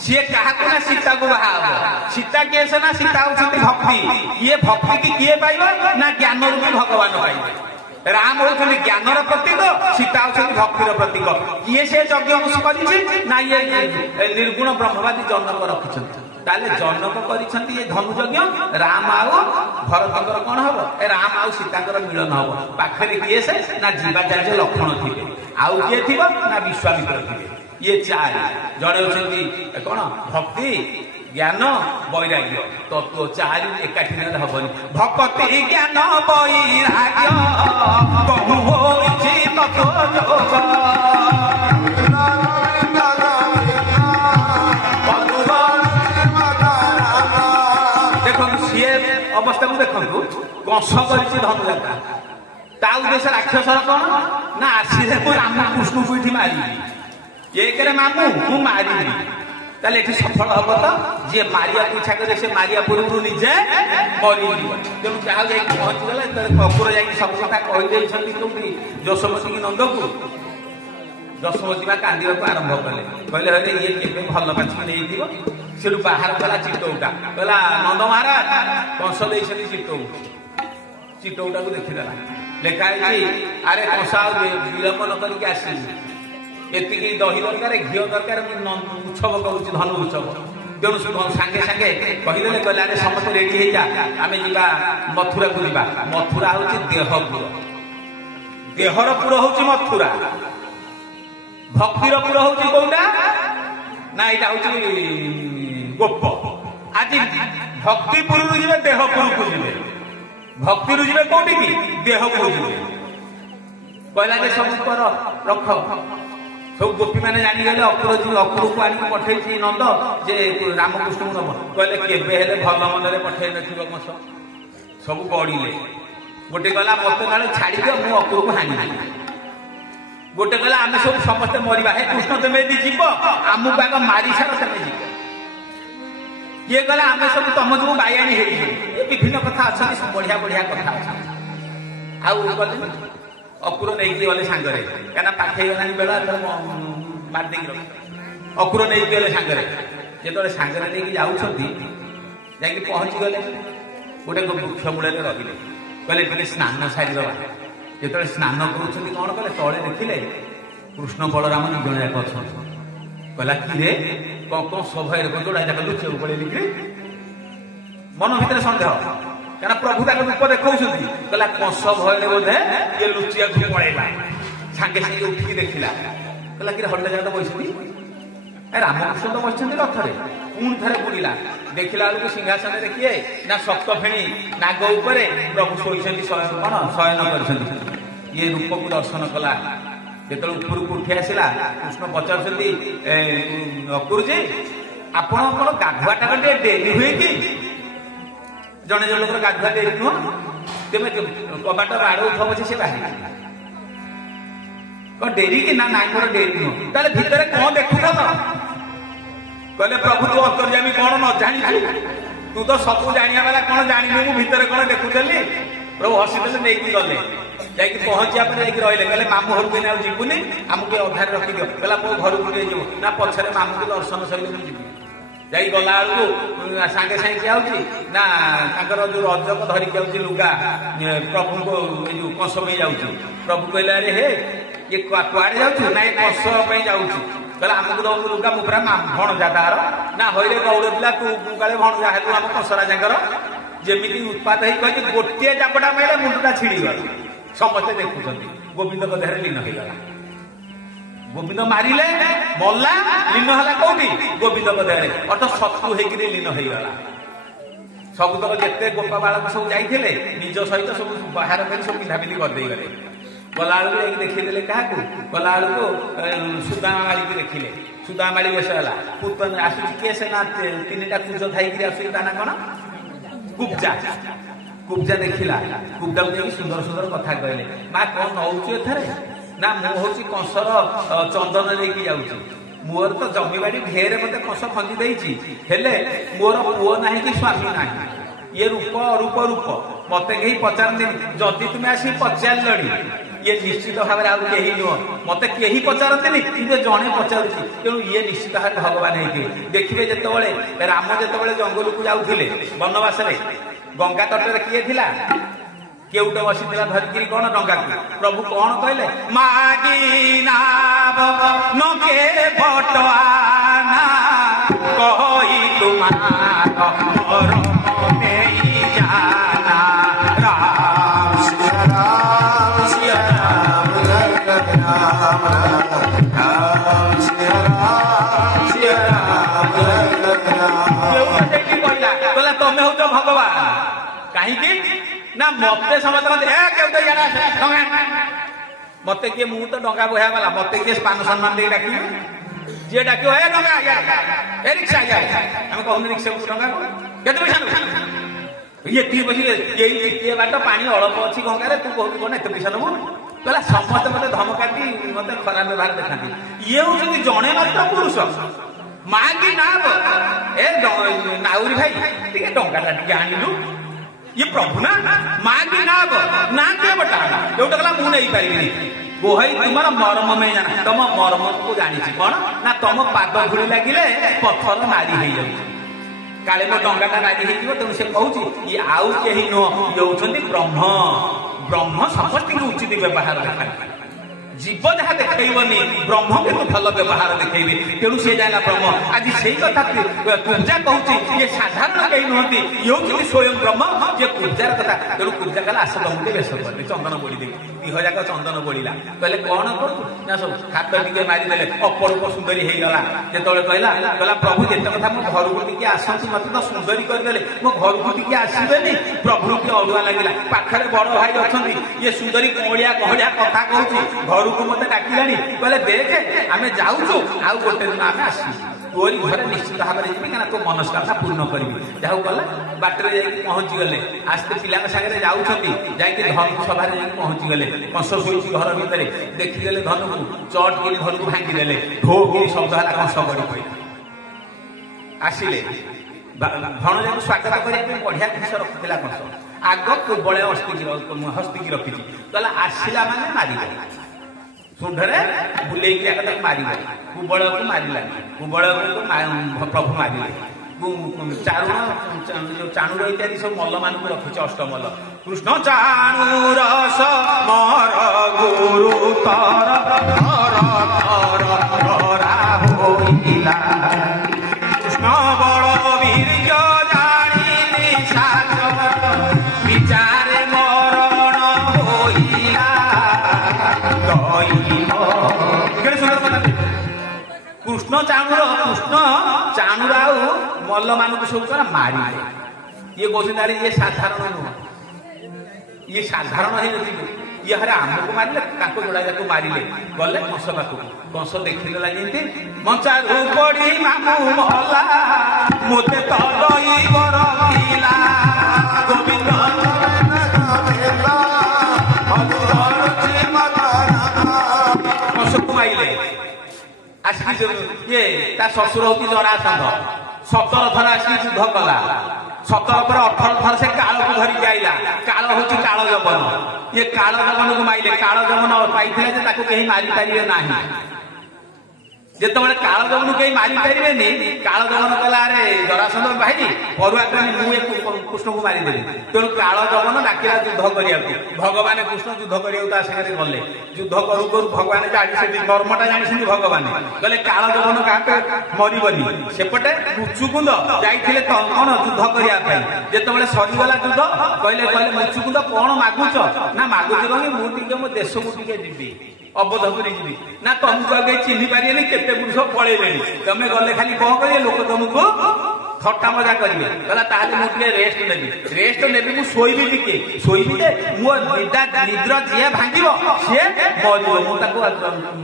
सी क्या ना सीता को बाहा सीता किए से ना सीता होती भक्ति ये भक्ति की किए पाइब ना ज्ञान रूपी भगवान पाइबे राम होती ज्ञानर प्रतीक सीता होती भक्तिर प्रतीक किए से यज्ञ कर ना ये निर्गुण ब्रह्मवादी जनक रखिंट ताले जनक करिसेंती ये धनु यज्ञ राम आउ भरतकर कौन हम राम आउ सीताकर मिलन हम पाखरे किए से ना जीवाचार्य लक्षण थे आउ किए थी ना विश्वामित्र थे ये चार जड़े होती कौन भक्ति ज्ञान वैराग्य तत्व चार एकाठी हेनी भक्ति ज्ञान वैराग्य कहूँ होइछि अवस्था को देखु कंस कर धनु यात्रा ता उद्देश्य राक्षसर कौन ना आसी राम कृष्ण को ये मारि एक मामू मु मारि ताले ये सफल हम तो जी मारिया इच्छा करे से मारिया पूर्व निजे मरी तेणु जहाँ जा पहुँचीगला कपूर जा सब कथा कहीदे कौटी यशोमती नंद को यशोमती माँ कांदा को आरंभ कले कहले ये के भल बाछी नहीं से बाहर गला चिटौटा कहला नंद महाराज कंस ले चिटौ चिटौटा को देखीदेला लेखाई अरे कंस विलंब न करके आसी एति दही दरकार घी दरकार उत्सव करुच्च धनु उत्सव तेणु सांगे सांगे कहीदे कहले अरे समस्त रेडी हो जा आम जा मथुरा को जा मथुरा हूँ देहपुर देहर पुर हूँ मथुरा भक्तिर पुर हूँ कौटा ना यहाँ हूँ गोप आज भक्तिपुर जी देहपुर को जी भक्ति जी कौटी की देहपुर जी कहला सब कर रख सब गोपी मैंने जानीगले अपुर जी अपुर को आनी पठे नंद जे रामकृष्ण को नब कहले के भल मन पठे नस सब गड़े गोटे गला मत ना छाड़ दियो मु अपुर को हानि गोटे गला आम सब समस्ते मरवा हे कृष्ण तुम यदि जीव आमको आग मारी सार तुम जीव ये गला आम सब तुम जो बायाणी हो विभिन्न कथा अच्छा बढ़िया बढ़िया कथा अच्छा आउ अपुर नहीं गले सांगरे क्या पाखे गला बेला मारदे अपुर नहीं गले सांगरे जो सांगरे नहीं जा पहुँची गले गोटे वृक्ष मूल रहिले कहले स्नान सारी दवा जो स्नान कर कौन कले तले देखिले कृष्ण बलराम निज जाक अच्छा कहला कि कौन सभा जोड़ा जाक लुचे पड़े मन भितर सन्देह क्या प्रभु तक रूप देखा कहला कंस भय बोधे ये लुचिया पड़ेगा सांगे सांगे उठिकी देखला कहला कि हल्ला जाता बैठी ରାମକୃଷ୍ଣ ତ ବସିଛନ୍ତି ରଥରେ। ପୁଣି ଥରେ ବୁଲିଲା, ଦେଖିଲା ବେଳକୁ ସିଂହାସନରେ କିଏ ନା ସପ୍ତ ଫେଣି ନାଗ ଉପରେ ପ୍ରଭୁ ଶୋଇଛନ୍ତି, କଣ ଶୟନ କରିଛନ୍ତି। ଇଏ ରୂପକୁ ଦର୍ଶନ କଲା। ଯେତେବେଳେ ଉପରକୁ ଉଠି ଆସିଲା, କୃଷ୍ଣ ପଚାରୁଛନ୍ତି ଅକୁରୁଜୀ ଆପଣଙ୍କର ଗାଧୁଆଟା ଟିକେ ଡେରି ହୁଏ କି? ଜଣେ ଜଣ ଲୋକର ଗାଧୁଆ ଡେରି ନୁହଁ, ତେବେ କବାଟ ବାଡ଼ଉଥିବ ପଛେ ସେ ବାହାରି କଣ ଡେରି କି? ନା ନାଇଁ ମୋର ଡେରି ନୁହଁ। ତାହେଲେ ଭିତରେ କଣ ଦେଖୁଛ? କହିଲେ ପ୍ରଭୁ ତୁ ଅନ୍ତର୍ଯାମୀ କଣ ନ ଜାଣିଛୁ? ତୁ ତ ସବୁ ଜାଣିବା ବେଲା କଣ ଜାଣିନୁ ମୁଁ ଭିତରେ କଣ ଦେଖୁଥିଲି? ପ୍ରଭୁ ହସିଦେଲେ, ନେଇକି ଗଲେ। ଯାଇକି ପହଞ୍ଚିବା ପରେ ଯାଇକି ରହିଲେ। କହିଲେ ମାମୁଁ ଘରକୁ ଆଉ ଯିବୁନି, ଆମକୁ ଅଧାରେ ରଖିଦିଅ। କହିଲା ମୋ ଘରକୁ ଟିକେ ଯିବୁ ନା, ପଛରେ ମାମୁଁକୁ ଦର୍ଶନ ସହିତ ମୁଁ ଯିବି। ଯାଇ ଗଲା ବେଳକୁ ସାଙ୍ଗେ ସାଙ୍ଗେ କିଏ ଆଉଛି ନା ତାଙ୍କର ଯୋଉ ରଜକ ଧରିକି ଯାଉଛି ଲୁଗା, ପ୍ରଭୁଙ୍କ ଏଇ ଯୋଉ କଂସ ପାଇଁ ଯାଉଛି। ପ୍ରଭୁ କହିଲେ ଆରେ ହେ ଇଏ କୁଆଡେ ଯାଉଛୁ? ନା ଏ କଂସ ପାଇଁ ଯାଉଛି। କହିଲା ଆମକୁ ଦଉଛୁ ଲୁଗା, ମୁଁ ପୁରା ଭଣଜା ତାର। ନା ହଇରେ ଗୌଡ଼ ପିଲା ତୁ କାଳେ ଭଣଜା ହେଲୁ ଆମ କଂସ ରାଜାଙ୍କର। ଯେମିତି ଉତ୍ପାତ ହେଇ କହିଛି, ଗୋଟିଏ ଚାପଟା ମାଇଲେ ମୁଣ୍ଡଟା ଛିଡ଼ିଗଲା। ସମସ୍ତେ ଦେଖୁଛନ୍ତି, ଗୋବିନ୍ଦଙ୍କ ଦେହରେ ଲୀନ ହେଇଗଲା। ଗୋବିନ୍ଦ ମାରିଲେ ମଲା, ଲୀନ ହେଲା କୋଉଠି? ଗୋବିନ୍ଦଙ୍କ ଦେହରେ। ଅର୍ଥ ଶତ୍ରୁ ହେଇକିରି ଲୀନ ହେଇଗଲା। ସବୁତକ ଯେତେ ଗୋପା ବାଳକ ସବୁ ଯାଇଥିଲେ ନିଜ ସହିତ ସବୁ ବାହାର କରି ସବୁ ପିନ୍ଧାପିନ୍ଧି କରିଦେଇଗଲେ। ଗଲାବେଳକୁ ଯାଇକି ଦେଖିଦେଲେ କାହାକୁ? ଗଲାବେଳକୁ ସୁଦାମା ମାଳିକି ଦେଖିଲେ। ସୁଦାମା ମାଳି ବେଶ ହେଲା। ଆସୁଛି କିଏ? ସେ ନା ତିନିଟା କୁଜ ଥାଇକିରି ଆସୁଛି, ତା ନା କଣ? କୁବ୍ଜା। କୁବ୍ଜା ଦେଖିଲା। କୁବ୍ଜାକୁ ଯାଇକି ସୁନ୍ଦର ସୁନ୍ଦର କଥା କହିଲେ। ମା କଣ ନଉଛୁ ଏଥରେ? ନା ମୁଁ ହଉଛି କଂସର ଚନ୍ଦନ ନେଇକି ଯାଉଛି। ମୋର ତ ଜମିବାଡି ଢେରେ ମତେ କଂସ ଖଞ୍ଜି ଦେଇଛି, ହେଲେ ମୋର ପୁଅ ନାହିଁ କି ସ୍ୱାମୀ ନାହିଁ। ଇଏ ରୂପ ଅରୂପ ରୂପ ମତେ କେହି ପଚାରନ୍ତିନି। ଯଦି ତୁମେ ଆସି ପଚାରିଲଣି, ଇଏ ନିଶ୍ଚିତ ଭାବରେ ଆଉ କେହି ନୁହଁ। ମତେ କେହି ପଚାରନ୍ତିନି, କିନ୍ତୁ ଜଣେ ପଚାରୁଛି। ତେଣୁ ଇଏ ନିଶ୍ଚିତ ଭାବରେ ଭଗବାନ ହେଇଥିବେ। ଦେଖିବେ ଯେତେବେଳେ ରାମ ଯେତେବେଳେ ଜଙ୍ଗଲକୁ ଯାଉଥିଲେ ବନବାସରେ, ଗଙ୍ଗା ତଟରେ କିଏ ଥିଲା? କେଉଟ ବସିଥିଲା ଧରିକିରି କଣ ଡଙ୍ଗାକୁ। ପ୍ରଭୁ କଣ କହିଲେ? ମାଗିନା ନକେ ଭଟଆନା କହି ତୁମାର ମରମ ନେଇ ଜାନା। ରାମ ସିୟା ରାମ ସିୟା ରାମ ରାମ ରାମ ସିୟା ରାମ ସିୟା ରାମ ରାମ। ସେଇଠି କହିଲା, କହିଲା ତମେ ହଉଛ ଭଗବାନ। କାହିଁକି ନା ମତେ ସମସ୍ତେ ମତେ କିଏ, ମୁଁ ତ ଡଙ୍ଗା ବୋହା ଗଲା, ମତେ କିଏ ସ୍ଥାନ ସମ୍ମାନ ଦେଇ ଡାକିବେ? ଯିଏ ଡାକିବ ଏ ଡଙ୍ଗା ଏ ରିକ୍ସା, ଆମେ କହୁନି ରିକ୍ସାକୁ ଡଙ୍ଗା କେତେ ପଇସା ନବୁ? ଏତିକି ବସିଲେ ଏଇ ଟିକିଏ ବାଟ, ପାଣି ଅଳ୍ପ ଅଛି ଗଙ୍ଗାରେ, ତୁ କହୁଛୁ କଣ ଏତେ ପଇସା ନବୁ? କହିଲା ସମସ୍ତେ ମତେ ଧମକାନ୍ତି, ମତେ ଖରାପ ବ୍ୟବହାର ଦେଖାନ୍ତି। ଇଏ ହଉଛନ୍ତି ଜଣେ ମାତ୍ର ପୁରୁଷ। ମା କି ନା ଏ ନାଉରୀ ଭାଇ ଟିକେ ଡଙ୍ଗାଟା ଟିକେ ଆଣିଲୁ। ये प्रभु ना माँ की ना के बता जोटा कला मु नहीं पारिनी गोहई तुमार मर्म में जाना तुम मर्म को जानी कौन ना तुम पाद धूली लगिले पत्थर नारी हो जाऊँ काले मो डंगाटा नारी हो तेणु से कहूँ ये आउ कहीं नुह ये होती ब्रह्म ब्रह्म समस्त उचित व्यवहार देखा जीव जहाँ देखनी ब्रह्म के भल व्यवहार देखी तेणु से जाना ब्रह्म आज से कथा कुब्जा कहूँ ये साधारण कहीं नुहति ये हूँ स्वयं ब्रह्म जे कुब्जार कथा तेणु कुब्जा कहला आस तुमको बेस कर चंदन बोलीदेवी दिह जाक चंदन बोलिला कहले कौन करूँ ना सब हाथ टे मारिदे अपरूप सुंदरी होगा जो कहला कहला प्रभु जिते कथा मो घर को टे आसती मत तो सुंदरी करदे मो घर को टे आसबेनि प्रभु के अड़ुआ लगे पाखे बड़ भाई अच्छा ये सुंदरी कौड़िया कहलिया कथा कहूँ घर को मत डाकिलानी कहले देखे आम जाऊँ आउ गोटे दिन आम आस तोरी घर निश्चित भाव में जी क्या तो मनस्कामना पूर्ण करी जहाँ गला बाटर जा पहुँची गले आस्ते पिला सागर जाऊँगी धनु सभा पहुँची गले कंस शोई घर भितर देखीदे धनु को चट कि घर को भांगिदे ठो कि शब्द है कंस गड़ी पड़े आसिले भणजा को स्वागत करने बढ़िया जिन रखी कंस आग बड़े हस्तिकी रखी कहला आसला माने मारिदे सुंढरे बुले मारे कुबल को मारा कुबल को प्रभु मारे चारुण जो चाणुर इत्यादि सब मल मान रखी अष्टमल कृष्ण चाणुर समर गुरु तर कृष्ण बड़ वीर जानी विचार मरण होइला କୃଷ୍ଣ ଚାଣୁର ଆଉ ମଲ୍ଲ ମାନଙ୍କୁ ସବୁ କଣ ମାରିଲେ। ଇଏ କହୁଛନ୍ତି ଆରେ ଇଏ ସାଧାରଣ ନୁହଁ, ଇଏ ସାଧାରଣ ହେଇନଥିଲେ, ଇଏ ହରେ ଆମକୁ ମାରିଲେ, ତାଙ୍କ ଯୋଡା ଯାକୁ ମାରିଲେ। ଗଲେ କଂସ ପାଖକୁ, କଂସ ଦେଖିଦେଲା ଯେମିତି ମଞ୍ଚାରୁ ପଡି ମାମୁ ମଲା ମୋତେ ତରଇବର ଥିଲା ଗୋବିନ୍ଦ କଂସକୁ ମାଇଲେ। ଆସିକି ଇଏ ତା ଶ୍ୱଶୁର ହଉଛି ଜରାସନ୍ଧ, 17 ଥର ଆସିକି ଯୁଦ୍ଧ କଲା। 17 ପରେ 18 ଥର ସେ କାଳକୁ ଧରିକି ଆଇଲା। କାଳ ହଉଛି କାଳ ଯବନ, ଇଏ କାଳ ଯବନକୁ ମାଇଲେ। କାଳ ଯବନ ପାଇଥିଲା ଯେ ତାକୁ କେହି ମାରିପାରିବେ ନାହିଁ। ଯେତେବେଳେ କାଳ ଯବନକୁ କେହି ମାରିପାରିବେନି, କାଳ ଯବନ କଲା ଆରେ ଜରାସନ୍ଧ ଭାଇ ପରୁଆକ୍ରମୀ ମୁଁ ଏ କୃଷ୍ଣକୁ ମାରିଦେଲି। ତେଣୁ କାଳ ଯବନ ଡାକିଲା ଯୁଦ୍ଧ କରିବାକୁ। ଭଗବାନ କୃଷ୍ଣ ଯୁଦ୍ଧ କରିବାକୁ ତା ସାଙ୍ଗରେ ଗଲେ। ଯୁଦ୍ଧ କରୁ କରୁ ଭଗବାନ ଜାଣିଛନ୍ତି, ମର୍ମଟା ଜାଣିଛନ୍ତି ଭଗବାନ। କହିଲେ କାଳ ଯବନ କାହାକୁ ମରିବନି। ସେପଟେ ମୁଚୁକୁନ୍ଦ ଯାଇଥିଲେ କଣ ଯୁଦ୍ଧ କରିବା ପାଇଁ। ଯେତେବେଳେ ସରିଗଲା ଯୁଦ୍ଧ କହିଲେ ମୁଚୁକୁନ୍ଦ କଣ ମାଗୁଛ? ନା ମାଗୁଛି କଣ ମୁଁ ଟିକେ ମୋ ଦେଶକୁ ଟିକେ ଯିବି, ଅବଧ କରି ଯିବି। ନା ତମକୁ ଆଗେ ଚିହ୍ନି ପାରିବେନି, କେତେ ପୁରୁଷ ପଳେଇଲେଣି, ତମେ ଗଲେ ଖାଲି କଣ କରିବେ, ଲୋକ ତମକୁ ଥଟ୍ଟା ମଜା କରିବେ। କହିଲା ତାହେଲେ ମୁଁ ଟିକେ ରେଷ୍ଟ ନେବି, ମୁଁ ଶୋଇବି ଟିକେ, ଶୋଇବି ଯେ ମୋ ନିଦ୍ର ଯିଏ ଭାଙ୍ଗିବ ସିଏ ମରିବ, ମୁଁ ତାକୁ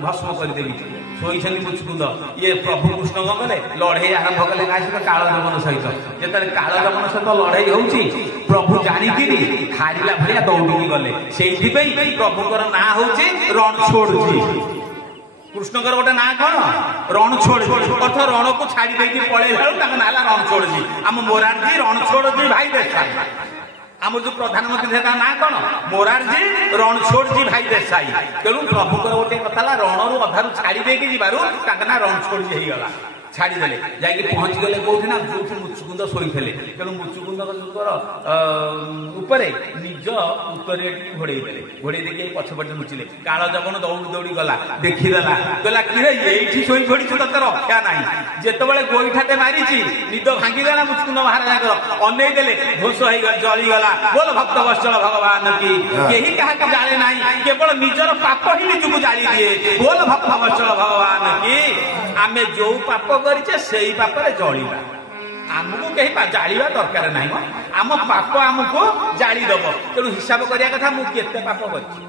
ଭସ୍ମ କରିଦେବି। ଶୋଇଛନ୍ତି ମୁଚୁକୁନ୍ଦ। ଇଏ ପ୍ରଭୁ କୃଷ୍ଣ କଣ କଲେ, ଲଢେଇ ଆରମ୍ଭ କଲେ କାହା ସହିତ? କାଳ ଯବନ ସହିତ। ଯେତେବେଳେ କାଳ ଯବନ ସହିତ ଲଢେଇ ହଉଛି, ପ୍ରଭୁ ଜାଣିକିରି ହାରିଲା ଭଳିଆ ଦୌଡ଼ିକି ଗଲେ। ସେଇଥିପାଇଁ ପ୍ରଭୁଙ୍କର ନାଁ ହଉଛି ରଣଛୋଡ଼ଜୀ। କୃଷ୍ଣଙ୍କର ଗୋଟେ ନାଁ କଣ? ରଣଛୋଡ଼ଜୀ, ଅର୍ଥ ରଣକୁ ଛାଡି ଦେଇକି ପଳେଇଲା ବେଳକୁ ତାଙ୍କ ନାଁ ହେଲା ରଣଛୋଡ଼ଜୀ। ଆମ ମୋରାରଜୀ ରଣଛୋଡ଼ଜୀ ଭାଇ ଦେଶାଇ। ଆମର ଯୋଉ ପ୍ରଧାନମନ୍ତ୍ରୀ ସେ ନାଁ କଣ? ମୋରାରଜୀ ରଣଛୋଡ଼ଜୀ ଭାଇ ଦେଶାଇ। ତେଣୁ ପ୍ରଭୁଙ୍କର ଗୋଟେ କଥା ହେଲା, ରଣରୁ ଅଧାରୁ ଛାଡି ଦେଇକି ଯିବାରୁ ତାଙ୍କ ନାଁ ରଣଛୋଡ଼ଜୀ ହେଇଗଲା। ଛାଡିଦେଲେ, ଯାଇକି ପହଞ୍ଚିଗଲେ କୋଉଠି? ନା ଯୋଉଠି ମୁଚୁକୁନ୍ଦ ଶୋଇଥିଲେ। ତେଣୁ ମୁଚୁକୁନ୍ଦଙ୍କର ଉପରେ ନିଜ ଉତ୍ତରୀୟଟିକୁ ଘୋଡେଇ ଦେଲେ। ଘୋଡେଇ ଦେଇକି ପଛପଟେ ଲୁଚିଲେ। କାଳ ଯବନ ଦୌଡ଼ି ଦୌଡ଼ି ଗଲା, ଦେଖିଦେଲା, କହିଲା କିରେ ଏଇଠି ଶୋଇ ପଡିଛୁ, ତତେ ରକ୍ଷା ନାହିଁ। ଯେତେବେଳେ ଗୋଇଠାଟେ ମାରିଛି, ନିଦ ଭାଙ୍ଗିଗଲା ମୁଚୁକୁନ୍ଦ ମହାରାଜାଙ୍କର। ଅନେଇ ଦେଲେ, ଧ୍ୱଂସ ହେଇଗଲା, ଜଳିଗଲା। ବୋଲ ଭକ୍ତ ବତ୍ସଳ ଭଗବାନ କି। କେହି କାହାକୁ ଜାଳେ ନାହିଁ, କେବଳ ନିଜର ପାପ ହିଁ ନିଜକୁ ଜାଳି ଦିଏ। ବୋଲ ଭକ୍ତ ବତ୍ସଳ ଭଗବାନ କି। ଆମେ ଯୋଉ ପାପ କରିଛେ ସେଇ ପାପରେ ଜଳିବା, ଆମକୁ କେହି ଜାଳିବା ଦରକାର ନାହିଁ। ଆମ ପାପ ଆମକୁ ଜାଳିଦବ। ତେଣୁ ହିସାବ କରିବା କଥା, ମୁଁ କେତେ ପାପ କରିଛି।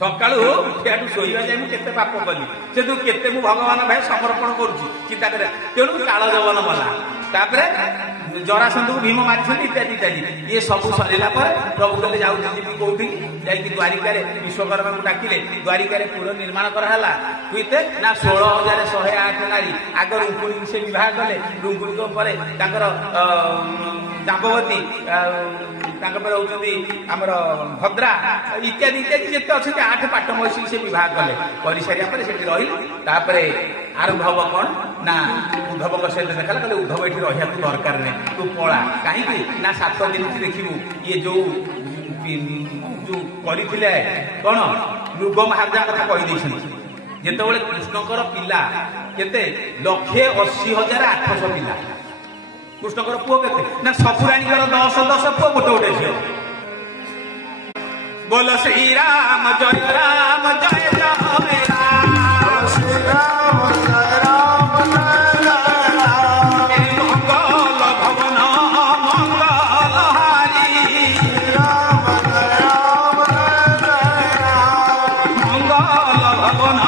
ସକାଳୁ ଉଠିଆଠୁ ଶୋଇବା ଯାଏ ମୁଁ କେତେ ପାପ କଲି, ସେଠୁ କେତେ ମୁଁ ଭଗବାନ ଭାଇ ସମର୍ପଣ କରୁଛି ଚିନ୍ତା କରିବା। ତେଣୁ କାଳ ଯବନ ମଲା। ତାପରେ ଜରାସନ୍ଧକୁ ଭୀମ ମାରିଛନ୍ତି, ଇତ୍ୟାଦି ଇତ୍ୟାଦି। ଇଏ ସବୁ ସରିଲା ପରେ ପ୍ରଭୁ କହିଲେ ଯାଉଛି ଯିବି କୋଉଠି? ଯାଇକି ଦ୍ୱାରିକାରେ ବିଶ୍ୱକର୍ମାଙ୍କୁ ଡାକିଲେ। ଦ୍ୱାରିକାରେ ପୁର ନିର୍ମାଣ କରାହେଲା। ହୁଇତେ ନା 16,108 ନାରୀ। ଆଗ ରୁଙ୍କୁଣୀକୁ ସେ ବିବାହ କଲେ। ରୁଙ୍କୁଣୀଙ୍କ ପରେ ତାଙ୍କର ଜାମ୍ବବତୀ, ତାଙ୍କ ପରେ ହଉଛନ୍ତି ଆମର ଭଦ୍ରା, ଇତ୍ୟାଦି ଇତ୍ୟାଦି ଯେତେ ଅଛନ୍ତି 8 ପାଟ ମହିଷୀ ସେ ବିବାହ କଲେ। କରିସାରିବା ପରେ ସେଠି ରହିଲେ। ତାପରେ ଆରମ୍ଭ ହବ କଣ? ନା ଉଦ୍ଧବଙ୍କ ସହିତ ଦେଖାଲା। କହିଲେ ଉଦ୍ଧବ ଏଠି ରହିବାକୁ ଦରକାର ନାହିଁ, ତୁ ପଳା। କାହିଁକି? ନା 7 ଦିନ ଦେଖିବୁ ଇଏ ଯୋଉ କରିଥିଲେ କଣ ମୃଗ ମହାରାଜା କଥା କହିଦେଇଛନ୍ତି। ଯେତେବେଳେ କୃଷ୍ଣଙ୍କର ପିଲା କେତେ? 1,80,800 ପିଲା। କୃଷ୍ଣଙ୍କର ପୁଅ କେତେ? ନା ସବୁରାଣୀଙ୍କର 10 ପୁଅ, ଗୋଟେ ଗୋଟେ ଝିଅ। ବୋଲ ଶ୍ରୀରାମ ଜୟ ରାମ ଜୟ ଜୟ ରାମ। ଶ୍ରୀରାମ ଜୟ ରାମ ଜୟ ରାମ। ମଙ୍ଗଳ ଭବନ ମଙ୍ଗଳହାରି। ଶ୍ରୀରାମ ଜୟ ରାମ ଜୟ ରାମ। ମଙ୍ଗଳ ଭବନ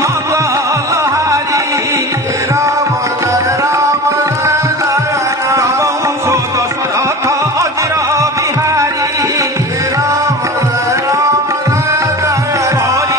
ମଙ୍ଗଳହାରି। ଶ୍ରୀରାମ ଜୟ ରାମ ଜୟ ରାମ। ବଂଶ ଦଶରଥ ଅଜିର ବିହାରୀ। ଶ୍ରୀରାମ ଜୟ ରାମ ଜୟ ରାମ।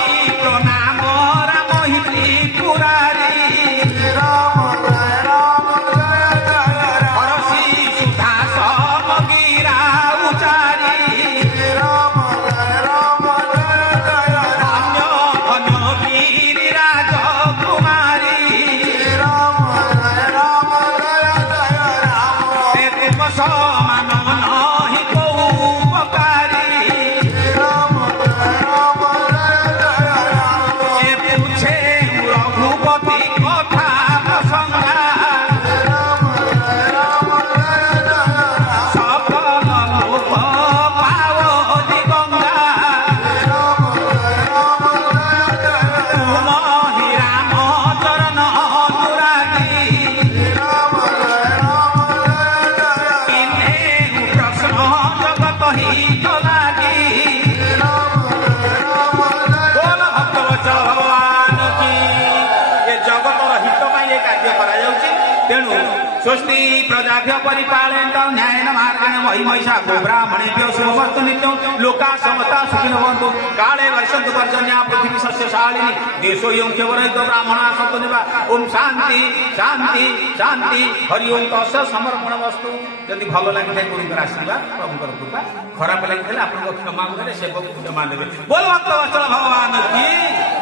प्रजाभ्य परिपालयन्तौ न्यायेन मार्गेण महि महिषा गोब्राह्मणेभ्यो शुभमस्तु नित्यं लोकाः समस्ताः सुखिनो भवन्तु काले वर्षन्तु पर्जन्या पृथिवी सस्यशालिनी देशोऽयं ह्यवरहितो ब्राह्मणाः सन्तु निवा ओम शांति शांति शांति हरि ओम तस् समर्पणमस्तु। यदि भल लगे गुरुଙ୍କର आशीर्वाद प्रभुଙ୍କର कृपा खराब लगे आपको क्षमा करे सेवक क्षमा देवे बोल भक्त वत्सल भगवान की।